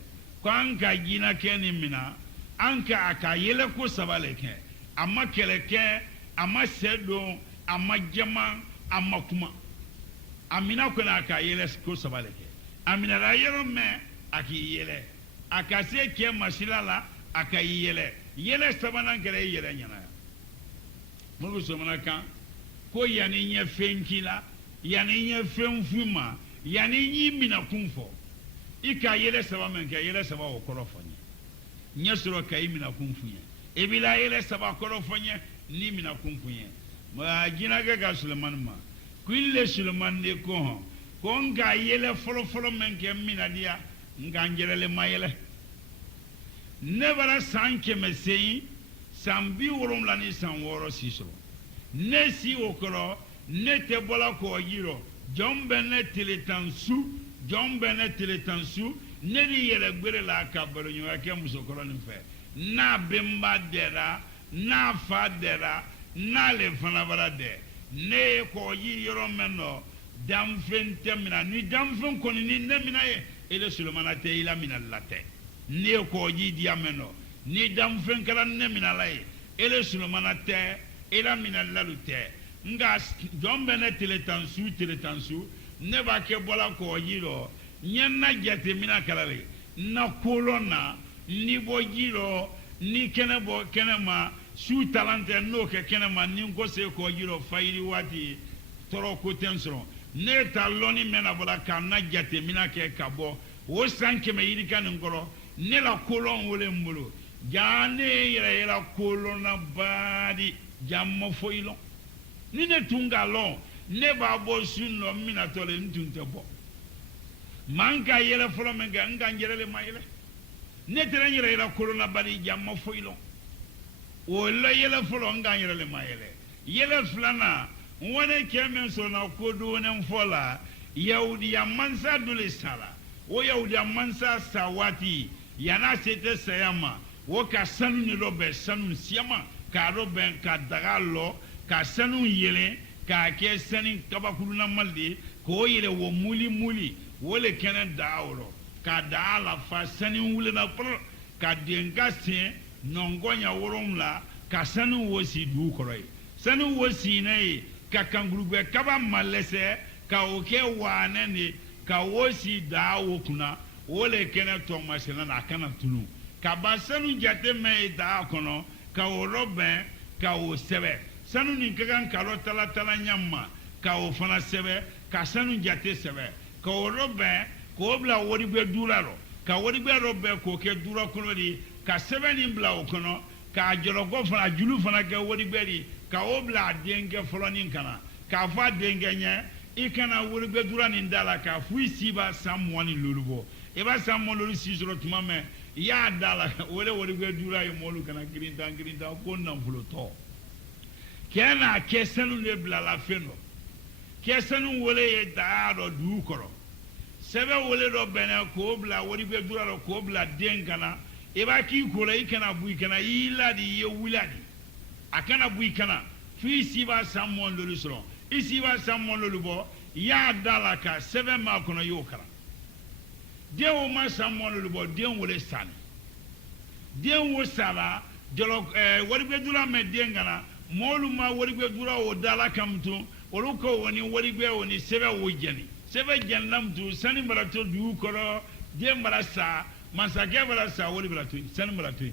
kwanka jina keni mina anka akayele kusabale ke amma keleke amma sedo amma jama amma kuma amina kuna akayele kusabale ke amina rayero me akiyele akase ke masilala akayele yele sabana kere yele nyana mugu somana kan ko yani nye fenkila yani nye fenfuma yani nyi mina kunfo ika yele saba men ka yele saba o korofonye nye soro ka mina kunfunye ebila yele saba korofonye ni mina kunfunye ma jina ga Suleiman ma kuille Suleiman de ko nga yele folo men ke mina dia nga ngerele mayele nebara sanke mesei sambi worom lani san woro sisoro ne si okoro ne te bola ko yiro jombe ne teletansu ne di yele gbere la kabaro nyo ake musokoro ni fe na bemba dera na fa dera na le fanabara de ne ko yiro menno damfen temina ni damfen koni ni nemina ye ele Sulemana te ila minallate ne ko ji diameno ni damfen kala nemina lai ele Sulemana te ila minallalute nga jombe ne teletansu ne ba ke bola ko yiro nyenna jate mina kalale na kolona ni bo yiro ni kenema su talante no ke kenema ni ko se ko yiro fayri wati toro ko tensro ne taloni mena bola kana jate mina ke kabo wo sanke me yiri kan ngoro ne la kolon wole mbolo jane yera kolon na badi jamma foilo ni ne tunga lo ne ba bo sunno mina tole ntunte bo manka yele folo menga nga njerele mayele ne tere yera kolon na badi jamma foilo o la yele folo nga njerele mayele yele flana wone kemen so na kodo ne mfola yahudi ya mansa dole sala o yahudi ya mansa sawati yana sete sayama wo ka sanu ni robe sanu siama ka robe ka dagalo ka sanu yele ka ke sani kabakuru na malde ko yele wo muli wole kenen daawro ka daala fa sani wule na pro ka denga se nongonya woromla ka sanu wo si du koroi sanu wo si nei ka kangurugbe kaba malese ka oke wane ni ka wo si daawo kuna wole kenen to masena na kana tunu ka ba sanu jate me daa kono ka o robe ka o sebe sanu ni kagan kalo tala nyamma ka o fana sebe ka sanu jate sebe ka o robe ko bla wori be duraro ka wori be robe ko ke dura kono di ka sebe ni bla o kono ka jolo go fana julu fana ke wori be di ka o bla denge floni kana ka fa denge nya ikana wori be dura ni ndala ka fu siba samwani lulubo e ba sammo lulu sisoro tuma me ya dala wori be dura e molu kana girinda ko nan fulo to kena kesenu le bla la feno kesenu wole ye daado du koro sebe wole do bene ko bla wori be dura ko bla dengana e ba ki ko le ikana bu ikana yila di ye wuladi akana bu ikana fi siba sammo lulu soro isi ba sammo lulu bo ya dala ka sebe ma kono yo kara de o ma sammo lulu bo de wole sani de wo sala jolo wori be dura me dengana molu ma wori be dura o dala kamtu oluko woni wori be woni sebe wo jani sebe jannam tu sani barato du koro de marasa masake barasa wori barato sani barato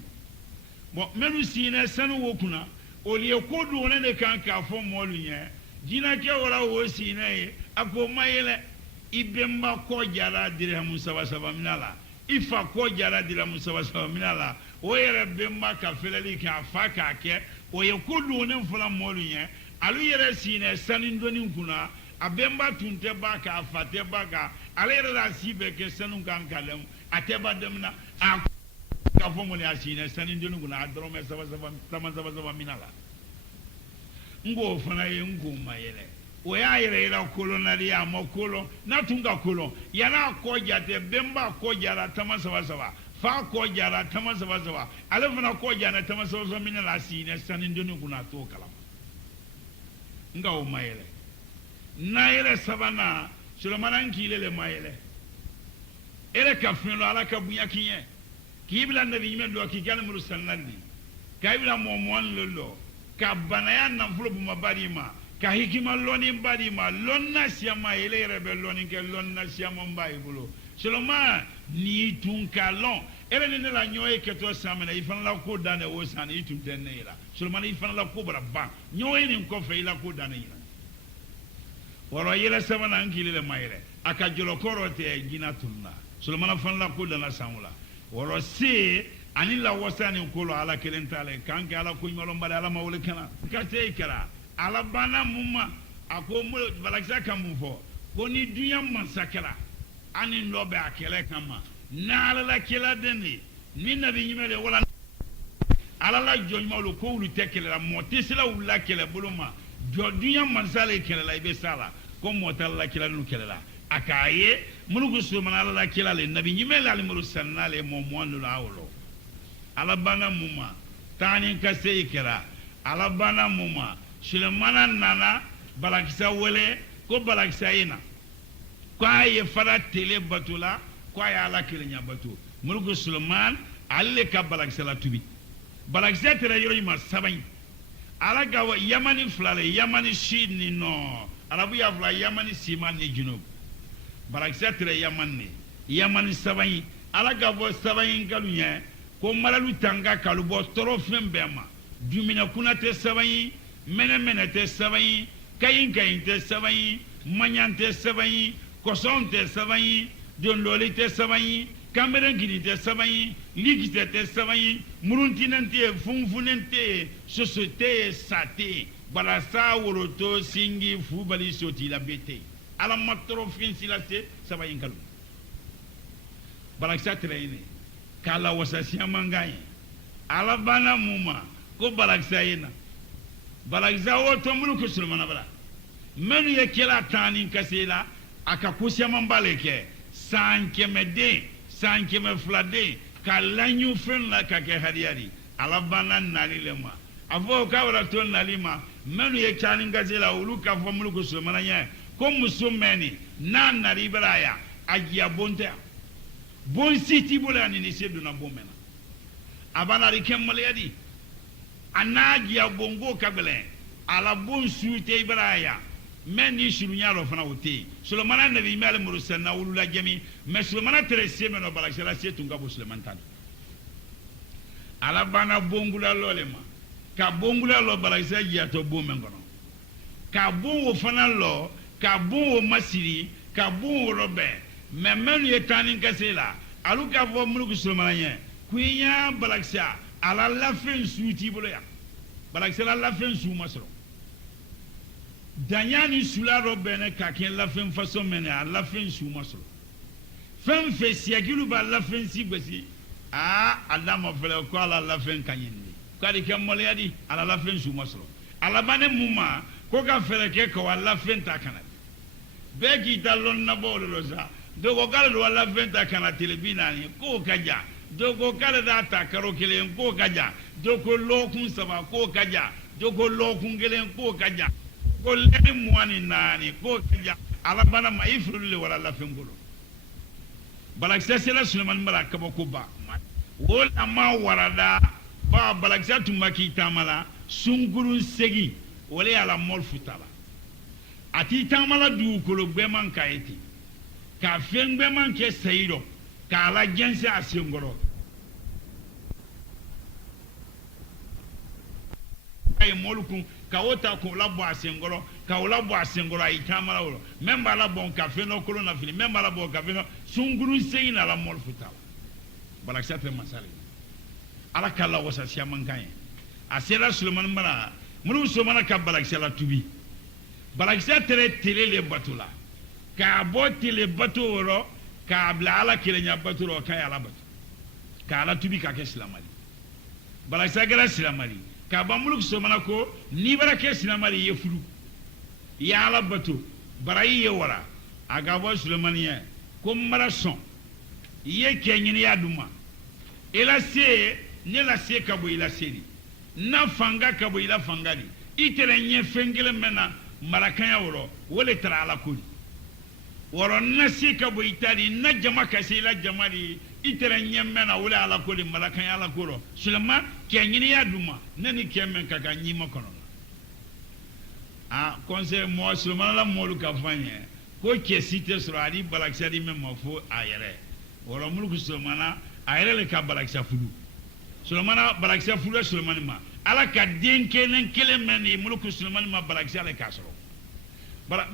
bon menu sine sani wo kuna oliye ko du wona ne kan ka fo molu nye jina ke wora wo sine ako mayele ibemba ko jara dirham saba minala ifa ko jara dirham saba minala o yere bemba ka felali ka fa ka ke o ye ko du ne fula molu nye alu yere sine sani ndoni kuna abemba tunte ba ka fate ba ka ale yere la sibe ke sanu kan kalem ateba demna a ka fo mo ni asine sani ndoni kuna adrome saba minala ngo fana ye ngo mayele o ya yere ira kolonali ya makolo na tunga kolon yana ko jate bemba ko jara tama saba fa ko jara tama saba ale fana ko jara tama saba minala sine sani ndoni kuna to kala nga o mayele na yele sabana Sulemana nkile le mayele ele ka fenlo ala ka bunya kinye kibla nabi yime do ki gal muru sannandi kaibla mo mon lolo ka banaya na fulo bu mabari ma ka hikima loni mbadi ma lonna siama ele rebe loni ke lonna siama mbai bulo Sulemana ni tunkalon ele ne la nyoy ke to samena ifan la ko dane wo san itum denela Sulemana ifan la ko baraba nyoy ni ko fe ila ko dane ila woro yele sabana nkile le mayele aka jolo korote gina tunna Sulemana fan la ko dana samula woro se ani la wasani ko lo ala kelentale kanke ala ko nyalo mbale ala mawle kana ka te kara ala bana mumma ako mo balaksa kamufo ko ni dunya mansakala ani lobe akele kama na ala la kela deni ni nabi nyimele wala ala la jojma lo ko ulu tekele la motisila ula kele buluma jo dunya mansale kele la ibe sala ko motal la kela nu kele la akaye munu Sulemana ala la kela le nabi nyimele ali muru sanale mo mondu la awlo ala bana muma tani kase ikera ala bana muma Sulemana nana balakisa wele ko balakisa ina ko aye fara tele batula ko aye ala kelenya batu mulku Sulemana alle ka balakisa la tubi balakisa tere yoro ma sabay ala ga yamani flale yamani shidni no arabu ya fla yamani simani junub balakisa tere yamani sabay ala ga bo sabay galunya ko malalu tanga kalubo toro fembema dumina kunate sabay mene te sabay kayin te sabay manyante sabay kosonte sabay don lolite sabay kameren kini te sabayi ligite te sabayi muruntinante funfunente sosote sate balasa woroto singi fubali soti la bete ala matoro finsi la se sabayi kalu balaksa trene kala wasasiya mangaye ala bana muma ko balaksa yena balaksa woto muluku sulmana bala menu ye kela tani kasela aka kusiya mambale ke sankemede sankeme flade ka lanyu fen la ka ke hadiyari ala bana nali lema afo ka wala to nalima menu ye tani kasela ulu ka fo muluku sulmana nya ko musumeni na nari baraya agiya bonte bon siti bolani ni seduna bomena abana rikemmale yadi anaji ya bongo kabele ala bon suite ibraya men ni shurunya ro fana wote sulaiman nabi mal mursalna wulula jami me sulaiman terese meno balakala setu ngabo sulaiman tan ala bana bongula lolema ka bongula lo balakala ya to bomen gono ka bon fana lo ka bon masiri ka bon robe men yetani kasela aluka fo muluku sulaiman yen kuya balaksa ala lafen suiti boloya balaksa la lafen su masro danyani sularo bene ka ken lafen faso mene ala lafen su masro fem fe siagilu ba lafen si gbesi adama fele ko ala lafen kanyindi kadi ke molyadi ala lafen su masro ala bane muma ko ka fele ke ko ala lafen takana begi dalon na bolo roza dogo kala do ala venta kana telebina ni ko kaja dogo kala da ta karo kelen ko kaja dogo lokun saba ko kaja dogo lokun kelen ko kaja ko leni muani nani ko kaja ala bana maifru le wala la fengolo balaksa sela Sulaiman bala kaba ko ba wala ma warada ba balaksa tumaki tamala sungurun segi wala ala mol futala ati tamala du ko lo gbeman kaiti ka fengbe man ke seiro ka la gense asengoro ay molukun ka wota ko la bo asengoro ka wala bo asengoro ay kamala wolo memba la bon ka fe no ko na fini memba la bon ka fe no sunguru seina la mol futa balaksa te masale ala kala wasa siaman kan asera Sulaiman mara mulu Sulaiman ka balaksa la tubi balaksa tere le batula ka boti le batoro ka bla ala kilenya batoro ka ala batu ka ala tubi ka ke silamali balaksa gara silamali ka ba muluk Sulaiman ko ni barake silamali ye furu ya ala batu barayi ye wara aga bo Sulaiman ye ko mara son ye kenyini ya duma ila se ne la se ka bo ila seri na fanga ka bo ila fangadi itere nye fengele mena marakanya woro wole tara ala kodi woro nasi ka bo itari na jama kasi la jama di itere nyemmena wole ala kodi marakanya ala koro Sulaiman kenyini ya duma nani kemen kaka nyima kono conseil mo Sulaiman la molu ka fanye ko kesite sura ali balaksa di men mafo ayere woro mulku Sulaiman ayere le ka balaksa fudu Sulaiman balaksa fudu Sulaiman ma ala ka den kelen kelen men ni mulku Sulaiman ma balaksa le ka soro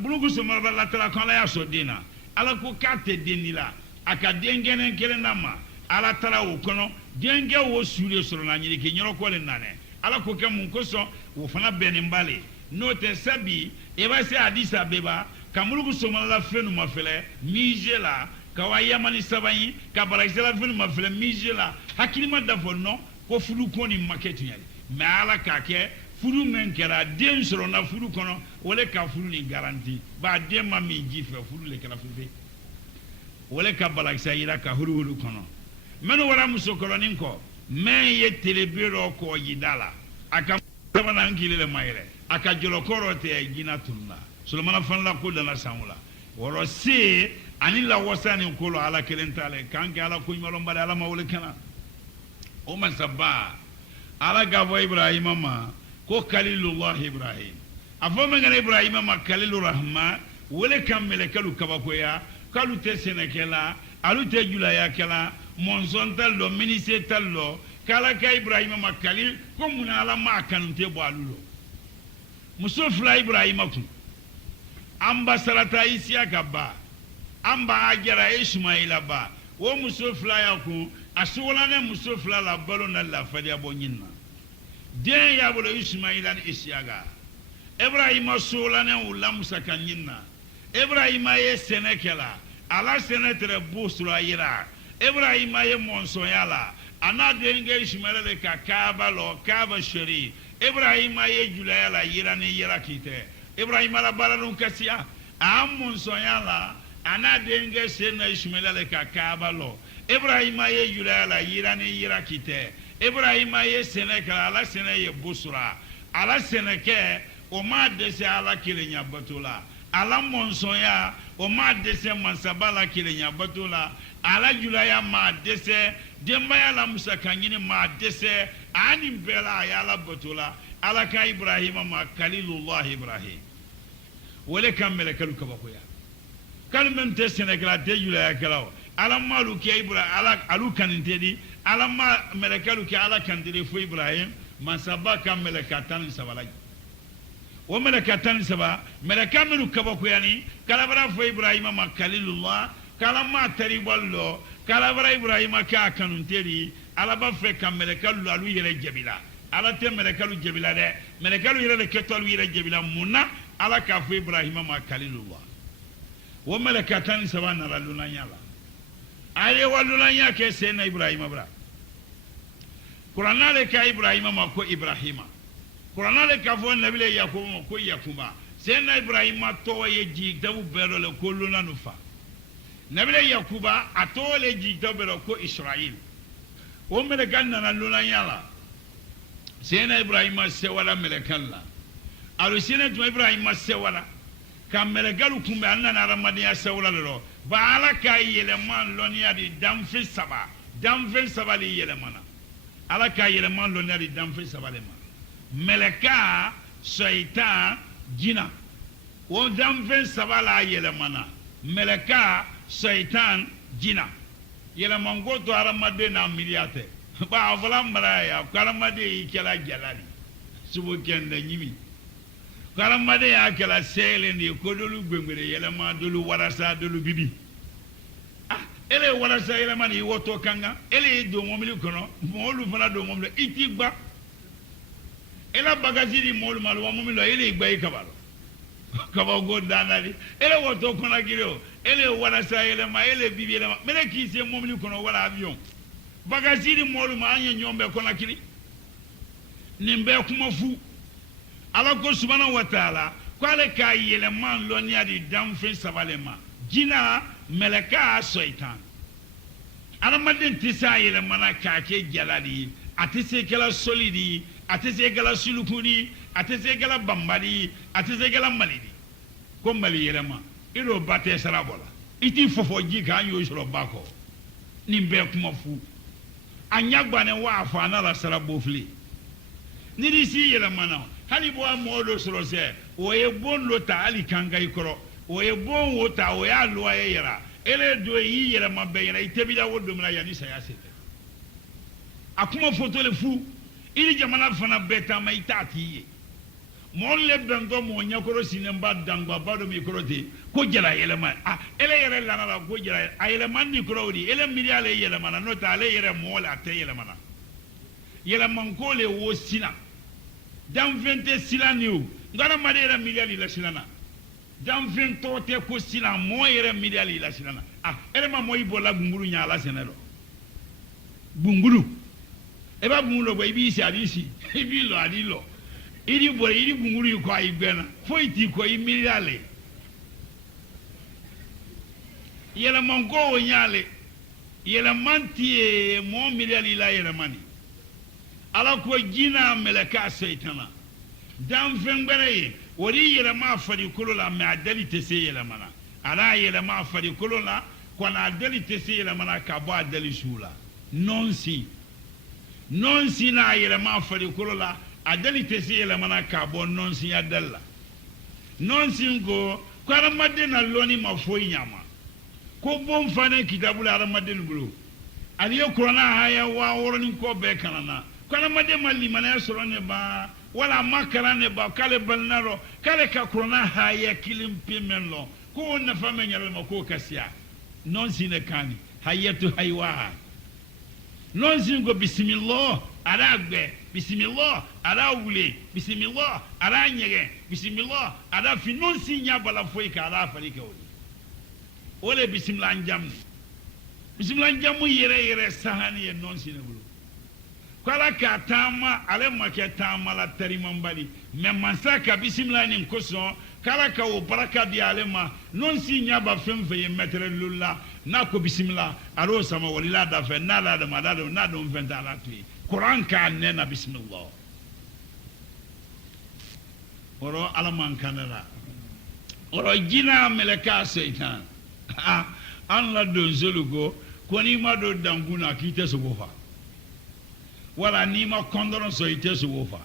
bulugu Sulaiman la tala kan la ya so dina ala ko kate denila aka den kelen na ma ala tala o kono denge wo sure soro na nyiri ke nyoro ko le nane ala ko ke mun ko so wo fana benin bale no te sabi e ba se Addis Abeba ka mulugu Sulaiman la fenu ma fele mijela ka wa yamani sabayi ka balaksa la fenu ma fele mijela hakilima da fo no ko fulu ko ni maketu yali me ala ka ke furu men kera den soro na furu kono wole ka furu ni garanti ba den ma mi jife furu le kala furu wole ka balaksa ira ka huru kono meno wala muso koloni ko men ye telebiro ko yidala aka sabana ngile le mayre aka jolo korote gina tunna Sulaiman fan la ko dana samula woro se ani la wasani ko lo ala kelentale kanke ala ko nyolo mbale ala mawle kana o man sabba ala gabo Ibrahim ma ko Khalilullah Ibrahim afo mengana Ibrahim ma Khalilur Rahman wole kamele kalu kabako ya kalu te senekela alu te julaya kala monson tallo ministre tallo kala ka Ibrahim ma Khalil ko muna ala ma kanunte bo alulo musofla Ibrahim ku amba sarata Isiaka ba amba ajara Ismaila ba wo muso fila ya kun asola ne muso fila la balo na la fadiya bo nyinna den ya bolo Ismaila ni Isiaga Ibrahima sola ne wula musa kan nyinna Ibrahima ye senekela ala senetre busra yira Ibrahima ye monsonyala ana denge Ismaila le ka Kaaba lo Kaaba sheri Ibrahima ye julayala yira ni yira kite Ibrahima la balalun kasiya am monsonyala ana denge sena Ismaila le ka Kaaba lo Ibrahima ye julayala yira ni yira kite Ibrahima ye senekela ala sene ye busra ala seneke o ma dese ala kilenya batula ala monsonya o ma dese mansabala kilenya batula ala julaya ma dese dembaya la musa kanyini ma dese ani bela ya la batula ala ka Ibrahima ma kalilullah Ibrahim wala kamela kalu kabakoya kalmem te senekela de julaya kalaw ala malu ke Ibrahim ala alu kanintedi ala ma melekalu ke ala kantidi fo Ibrahim mansaba kamela katan sabala o melekatan saba meleka minu kabako yani kalabara fo Ibrahima ma kalilullah kalama tariballo kalabara Ibrahima ka kanunteri ala ba fe kam melekalu alu yere jabila ala te melekalu jabila de melekalu yere ketolu yere jabila munna ala ka fo Ibrahima ma kalilullah o melekatan saba na lalunanya la ale walunanya ke sena Ibrahima bra Qur'an le ka Ibrahima ma ko Ibrahima Qur'an le ka fo nabile Yakuba ko Yakuba sena Ibrahima to ye jigdabu belo le ko luna nufa nabile Yakuba ato le jigdabu belo ko Israel o mele ganna na luna yala sena Ibrahima se wala mele kala alu sena to Ibrahima se wala kam mele galu kumbe anna na ramadiya se wala lo ba ala ka yele man lonia di damfi saba li yele mana ala ka yele man lonia di damfi saba le mana meleka shaitan jina o damfen sabala yelemana meleka shaitan jina yelemango to aramade na miliate ba avla maraya karamade ikela jalali subo kende nyimi karamade ya kala sele ni kodolu gbengere yelema dolu warasa dolu bibi ele warasa yelema ni woto kanga ele do momili kono mo lu fana do momile itigba ela bagaziri molu malu wa mumilo ele igba ikabalo kabago danali ele woto kona giro ele warasa ele ma ele bibi ele ma mele kise mumili kono wala avion bagaziri molu ma anye nyombe kona kiri nimbe kuma fu ala ko subhanahu wa ta'ala kwale ka yele man loni adi damfe sabalema jina meleka shaitan aramadin tisa yele mana ka ke jalali atise kala solidi atese gala sulukuni atese gala bambali atese gala malidi ko mali yelema iro bate sarabola iti fofo jika yo soro bako nimbe kuma fu anyagba ne wa afa na la sarabo fli niri si yelema na hani bo amodo soro se o ye bonlo ta ali kanga ikoro o ye bon wota o ya lo ayera ele do yi yelema be yera itebida wodo mna yani sayase akuma foto le fu ili jamana fana beta ma itati mon le dango mo nyakoro sinemba dango bado mi koroti ko jela yelema ele yere lana la ko jela ayele man ni korodi ele miliale yelema na nota ale yere mo la te yelema na yelema ko le wo sina dan 20 silaniu ngara madera miliali la silana dan 20 te ko sina mo yere miliali la silana ele ma mo ibola gunguru nya la senelo gunguru eba bumulo bo ibi isi adisi ibi lo adilo iri bo iri bunguru ko ayigbena foiti ko imiliale yela mango onyale yela mantie mo miliali la yela mani ala ko jina meleka seitana dan fengbere wori yela ma fari kolola me adali tese yela mana ala yela ma fari kolola ko na adali tese yela mana ka bo adali shula nonsi na yela ma fari kolola adali tese yela mana ka bo nonsi adalla nonsi go ko aramade na loni ma foi nyama ko bon fane kitabula aramade ngulu aliyo korona haya wa woroni ko be kanana ko aramade mali mana soro ne ba wala makara ne ba kale balnaro kale ka korona haya kilim pimenlo ko na fame nyalo ma ko kasia nonsi ne kani hayatu haywa non singo bismillah ara gbe bismillah ara wule bismillah ara nyege bismillah ara fi non sinya bala foi ka ara fari ka woni ole bismillah njamu yere sahani ye non sinabulu kala ka tama ale make tama la tariman bali mais mansa ka bismillah ni koso kala ka o baraka di ale ma non sinya ba fem fe metre lulla na ko bismillah aro sama walila da fe na la da madado na do fenta la tu Quran ka ne na bismillah oro alaman kanara oro jina meleka seitan an la don zulugo koni ma do danguna kite so wofa wala ni ma kondoron so ite so wofa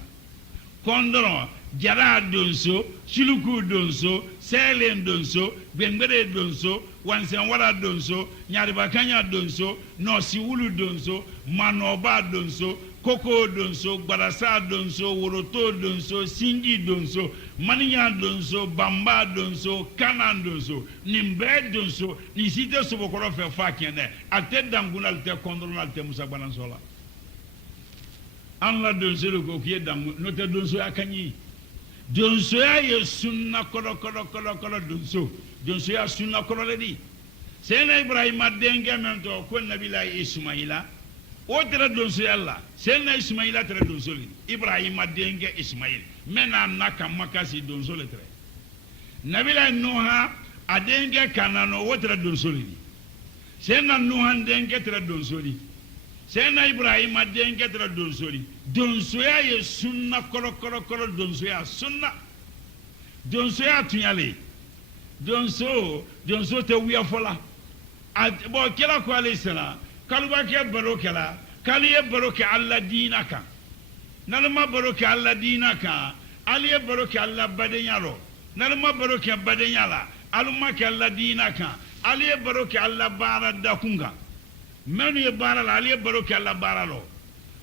kondoron jara donso siluku donso selen donso bengbere donso wansen wala donso nyariba kanya donso nosi wulu donso manoba donso koko donso gbarasa donso woroto donso singi donso maniya donso bamba donso kanan donso nimbe donso ni site sobokoro fe fakene ate danguna ate kondrona ate musa balansola an la donso le ko kiye dangu no te donso akanyi donso ya ye sunna kolo donso ya sunna kolo le di sena ibrahima denge mento ko nabila ismaila o tere donso yalla sena ismaila tere donso li ibrahima denge ismail mena naka makasi donso le tere nabila nuha adenge kanano o tere donso li sena nuha denge tere donso li sena ibrahima denge tere donso li donso ya ye sunna kolo donso ya sunna donso ya tunyale donso te wiya fola bo kila ko alayhi salam kaluba ke barokala kaliye baroke alla dinaka nalma baroke alla dinaka aliye baroke alla badenyalo nalma baroke badenyala aluma ke alla dinaka aliye baroke alla bara dakunga menu ye bara la aliye baroke alla bara lo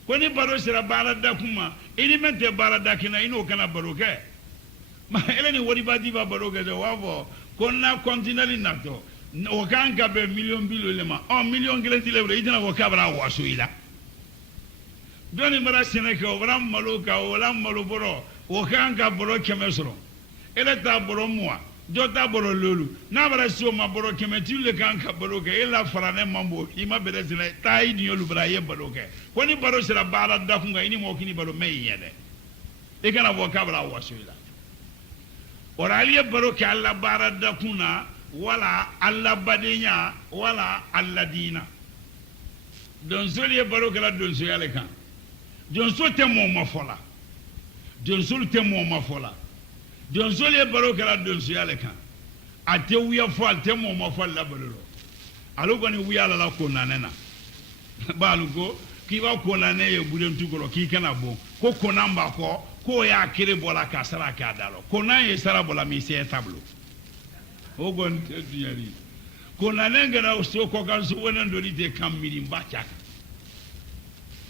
koni baro sira bara dakuma ini mente bara dakina ino kana baroke ma eleni wori badi ba baroke de wavo konna kontinali nakto o kan ka be million bilolema o million gelenti lebre idina ko kabra waso ila doni mara seneke o bram maluka o lam maluboro o kan ka boro kemesro ele ta boro moa jota boro lolu na bara so ma boro kemeti le kan ka boro ke ela farane mambo ima bedesine tai ni yolu bra ye boro ke koni baro sira bara da kunga ini mo kini baro mei yede e kana ko kabra waso ila oraliye baro ke alla bara da kuna wala alla badenya wala alla dina donso liye baro kala donso yale kan donso te mo mafola donso te mo mafola donso liye baro kala donso yale kan ate wiya fo ate mo mafola la baro alo ko ni wiya la ko nanena balu ko ki wa ko nane ye budem tukoro ki kana bo ko ko namba ko ya kire bola ka sara ka dalo ko na ye sara bola mi se tablo ogon tiyari kona nengera usto ko kan so wonen do dite kam miri mbachaka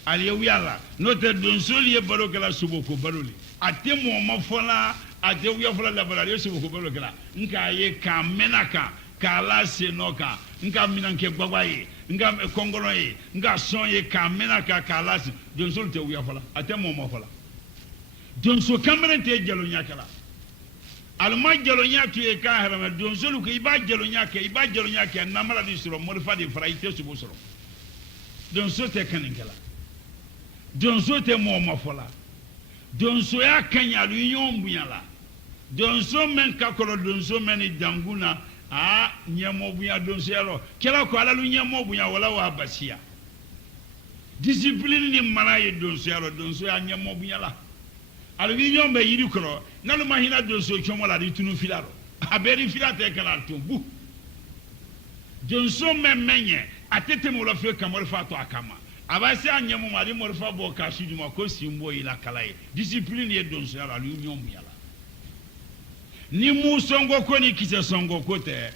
ali yala no te don soli e baro kala subo ko baroli ate mo mafola ate wiya fola la barali subo ko baro kala nka ye kamenaka kala senoka nka minanke gbagbaye nka kongoro ye nka son ye kamenaka kala don soli te wiya fola ate mo mafola don so kamere te jalo nyakala alma jalo nya tuye ka harama don solu ko iba jalo nya ke namala di suro morfa di fraite subo suro don so te kaningala don so te mo mafola don so ya kanya lu nyom bunyala don so men ka kolo don so men danguna nyemo bunya don so yalo kela ko ala lu nyemo bunya wala wa basia discipline ni mara ye don so yalo don so ya nyemo bunyala alu nyom be yiri kro nalu mahina donso chomo la ditunu filaro aberi filate kala tumbu donso memmenye atete mo lo fe kamor fa to akama abasi anyemu mari mo fa bo ka sudi mo ko simbo ila kala e discipline ye donso ala lu nyom yala ni mu songo ko ni kise songo ko te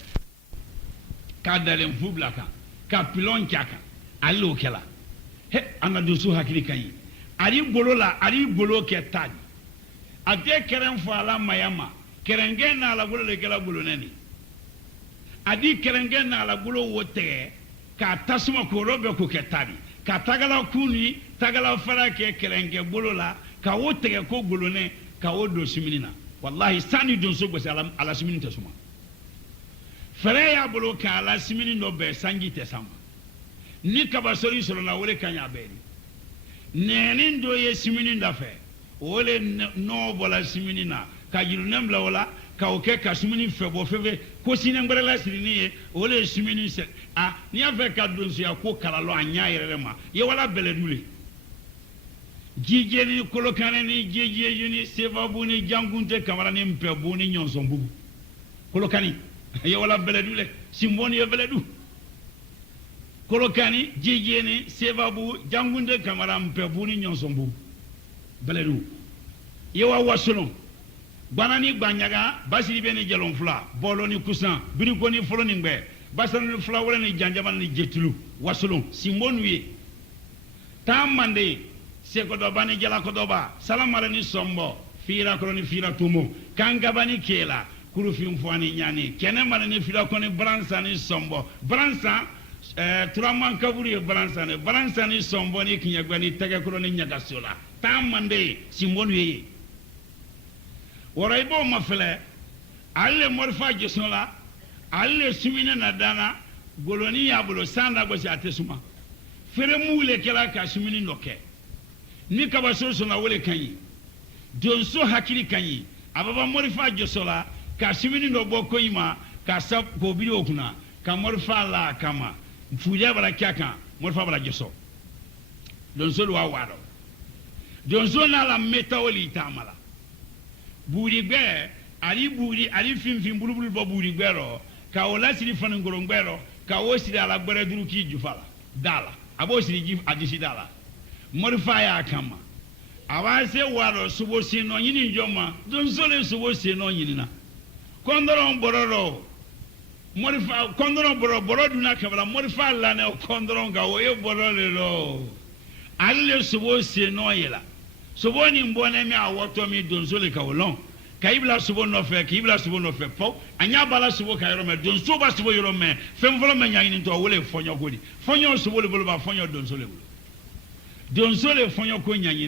kadale mfublaka ka pilon chaka allo kala he ana donso hakili kai ari bolo ke tag ate keren fo ala mayama kerenge na ala gulo le kala gulo nani adi kerenge na ala gulo wote ka tasuma ko robe ko ketari ka tagala kuni tagala fara ke kerenge bolola ka wo tege ko golone ka wo do siminina wallahi sani don so gosi ala simini te suma fere ya bolo ka ala simini no be sangi te sama ni ka basori soro na wole kanya beri nenin do ye simini ndafe wole no bola simini na ka jiru nembla wala ka oke ka simini febo febe ko sinengbere la sirini ye wole simini se ni afe ka don so ya ko kalalo anya yere ma ye wala beledule jije ni kolokane ni jije ni sevabu ni jangunte kamara ni mpebu ni nyonsombu kolokani ye wala beledule simboni ye beledu kolokani jije ni sevabu jangunte kamara mpebu ni nyonsombu beledu ye wa wasono banani banyaga basiri beni jalon fula bolo ni kusan biriko ni folo ni ngbe basani ni fula wala ni janjaman ni jetulu wasono simbonu ye tamande sekodo bani jala kodoba salamale ni sombo fira ko ni fira tumo kanga bani kela kuru fim fani nyani kene male ni fira ko ni bransa ni sombo bransa turaman kaburi bransa ni sombo ni kinyagwa ni tege ko ni nyaga sola tamande simbonu ye waraibo mafele alle morfa jesola alle sumina nadana goloni yabulo sanda gosi atesuma fere mule kela ka sumini noke ni kaba so na wole kanyi donso hakili kanyi ababa morfa jesola ka sumini no boko ima ka sab ko bidi okuna ka morfa la kama fuja bala kyaka morfa bala jeso donso wa wado donso na la metawoli tamala buri gbe ari finfin bulubulu bo buri gbero ka ola siri fanu ngoro gbero ka o siri ala gbere duru ki jufala dala abo siri ji adisi dala morifa ya kama awase waro subo sino yini njoma don sole subo sino yini na kondoron bororo morifa kondoron bororo duna kabala morifa la ne kondoron ga o ye bororo lo alle subo sino yela subo ni mbone mi awoto mi don sole ka wolon kaibla subo no fe po anya bala subo ka yoro me don so ba subo yoro me fem volo me nyanyi nto wole fonyo godi fonyo subo le bolo ba fonyo don sole bolo don sole fonyo ko nyanyi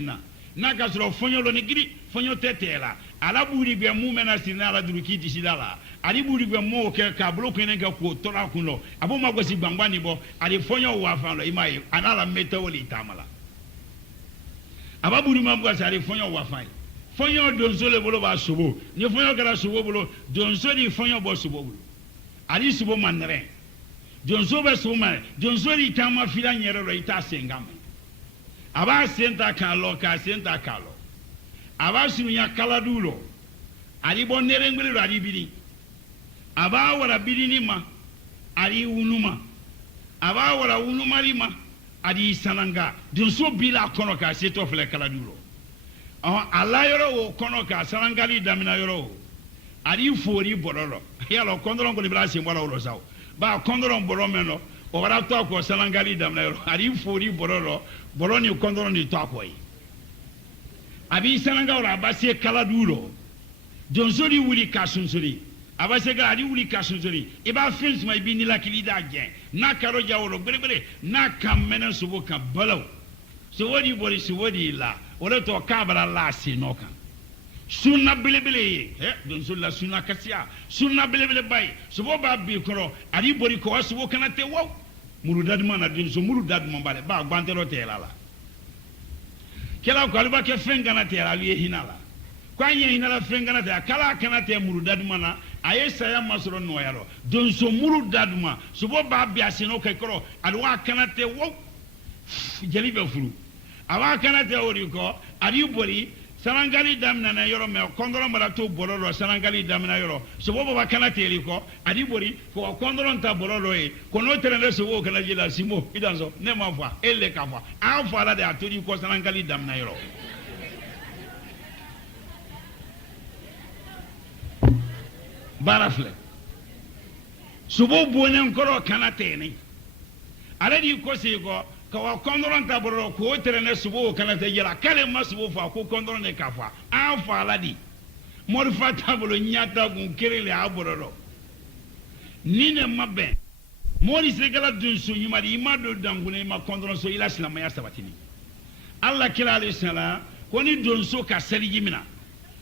na ka soro fonyo lo ni gidi fonyo tetela ala buri be mu mena sinala duruki disidala ali buri be mo ke ka blo ko ne ka ko tora kuno abo magosi gbangba ni bo ali fonyo wa fa lo imaye anala metawoli tamala aba buri magosi ali fonyo wa fa fonyo donso le bolo ba subo ni fonyo kara subo bolo donso di fonyo bo subo bolo ali subo manere donso be subo man donso di tama fila nyere ro ita sengam aba senta kalo ka senta kalo aba sunya kala dulo ali bonere ngere ro ali bidi aba wala bidi ni ma ali unuma aba wala unuma lima ali sananga donso bila kono ka seto fle kala dulo ala yoro wo kono ka sarangali damina yoro ari fori bororo yalo kondoron ko libra se mbolo lo saw ba kondoron boro meno o wara to ko sarangali damina yoro ari fori bororo boroni kondoron ni to ko yi abi saranga ora abase kala duro jonsori wuli kasunsori abase ga ari wuli kasunsori iba fins mai bi ni la kilida gen na karo jawro gbere na kamena subo ka balaw so wodi bori so wodi la wala to kabara la sinoka sunna bilebele don sulla sunna kasia sunna bilebele bay subo ba bi koro ari bori ko subo kana te wow muru dadma na din so muru dadma bale ba gbantero te la kela ko alba ke fengana te la wi hinala kwa nye hinala fengana te kala kana te muru dadma na ayesa ya masoro no yaro don so muru dadma subo ba bi asinoka koro alwa kana te wow jeli be furu awa kana te ori ko ari bori sarangali damna na yoro me kondoro mara to bororo sarangali damna yoro so bobo ba kana te ri ko ari bori ko kondoro ta bororo e ko no tere so wo kana jila simo idanzo ne ma fa elle ka fa an fa la de atori ko sarangali damna yoro barafle so bobo ne nkoro kana te ni ale di ko se ko kawa kondoron ta bororo ko tere ne subo kana te jira kale masubo fa ko kondoron ne kafa an fa ladi morfa ta bolo nyata gun kirele a bororo ni ne mabe mori segala donso nyumari ima do dangune ma kondron so ila silama ya sabatini Allah kila alayhi salam koni donso ka seliji mina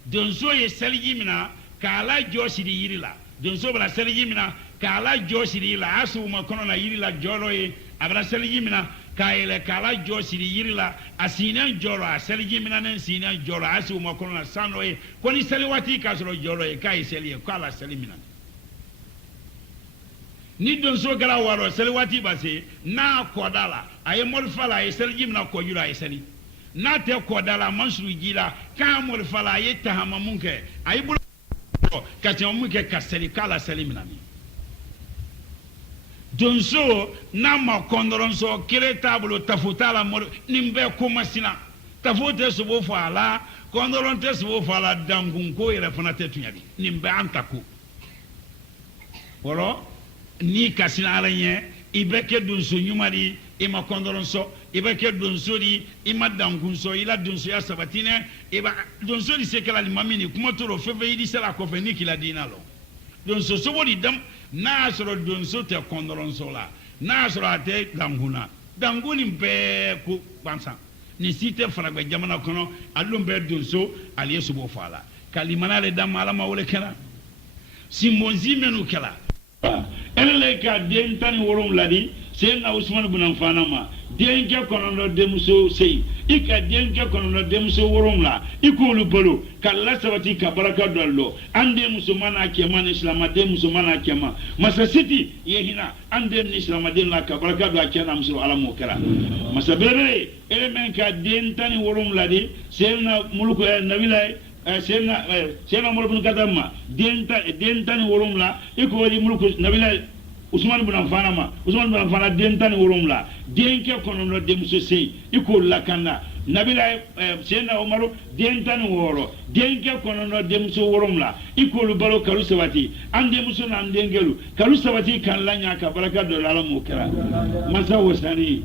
donso ye seliji mina ka ala joshi di yirila donso bala seliji mina ka ala joshi di la asu ma kono na yirila jolo ye abala seliji mina ka ele ka ala joshi di yirila asina jolo a seliji mina nen sina jolo asu ma kono na sano ye koni seliwati ka soro jolo ye ka iseli ye ka ala selimina ni donso gara waro seli wati base na kodala ay molfala ay seli jimna ko yura ay seli na te kodala mansuru jila ka molfala ay tahama munke ay bulo ka te munke ka seli kala seli minami donso na ma kondoronso kile tablo tafutala mol nimbe kumasina tafute subo fala kondoronte subo fala dangun ko yele fana te tunyadi nimbe antako woro ni kasina alanye ibeke donso nyumari ima kondoronso ibeke donso di ima dangunso ila donso ya sabatine iba donso di sekala limamini kuma toro fefe idi sala ko fe nikila dinalo donso so wodi dam na soro donso te kondoronso la na soro ate danguna danguni mpe ku bansa ni site fragbe jamana kono alumbe donso aliye subo fala kalimana le dam ala ma wole kala simonzi menu kala elle ka den tan worom ladi sen na Usman ibn Affan ma den ke kono no demso sey ika den ke kono no demso worom la ikolu bolo kala sabati ka baraka dollo ande musulmana ke man islam de musulmana ke ma masa siti yehina ande islam de la ka baraka do ke na musul ala mo kala masa bere ele men ka den tan worom ladi sen na muluko nabila sena molo bun kadamma dentani worum la iko wadi mulku nabila Usman ibn Affan ma Usman ibn Affan dentani worum la denke kono no demso sey iko lakanda nabila sena Umaru dentani woro denke kono no demso worum la iko lu balo kalu sabati ande muso na ndengelu kalu sabati kan lanya ka baraka do la mo kala masa wasani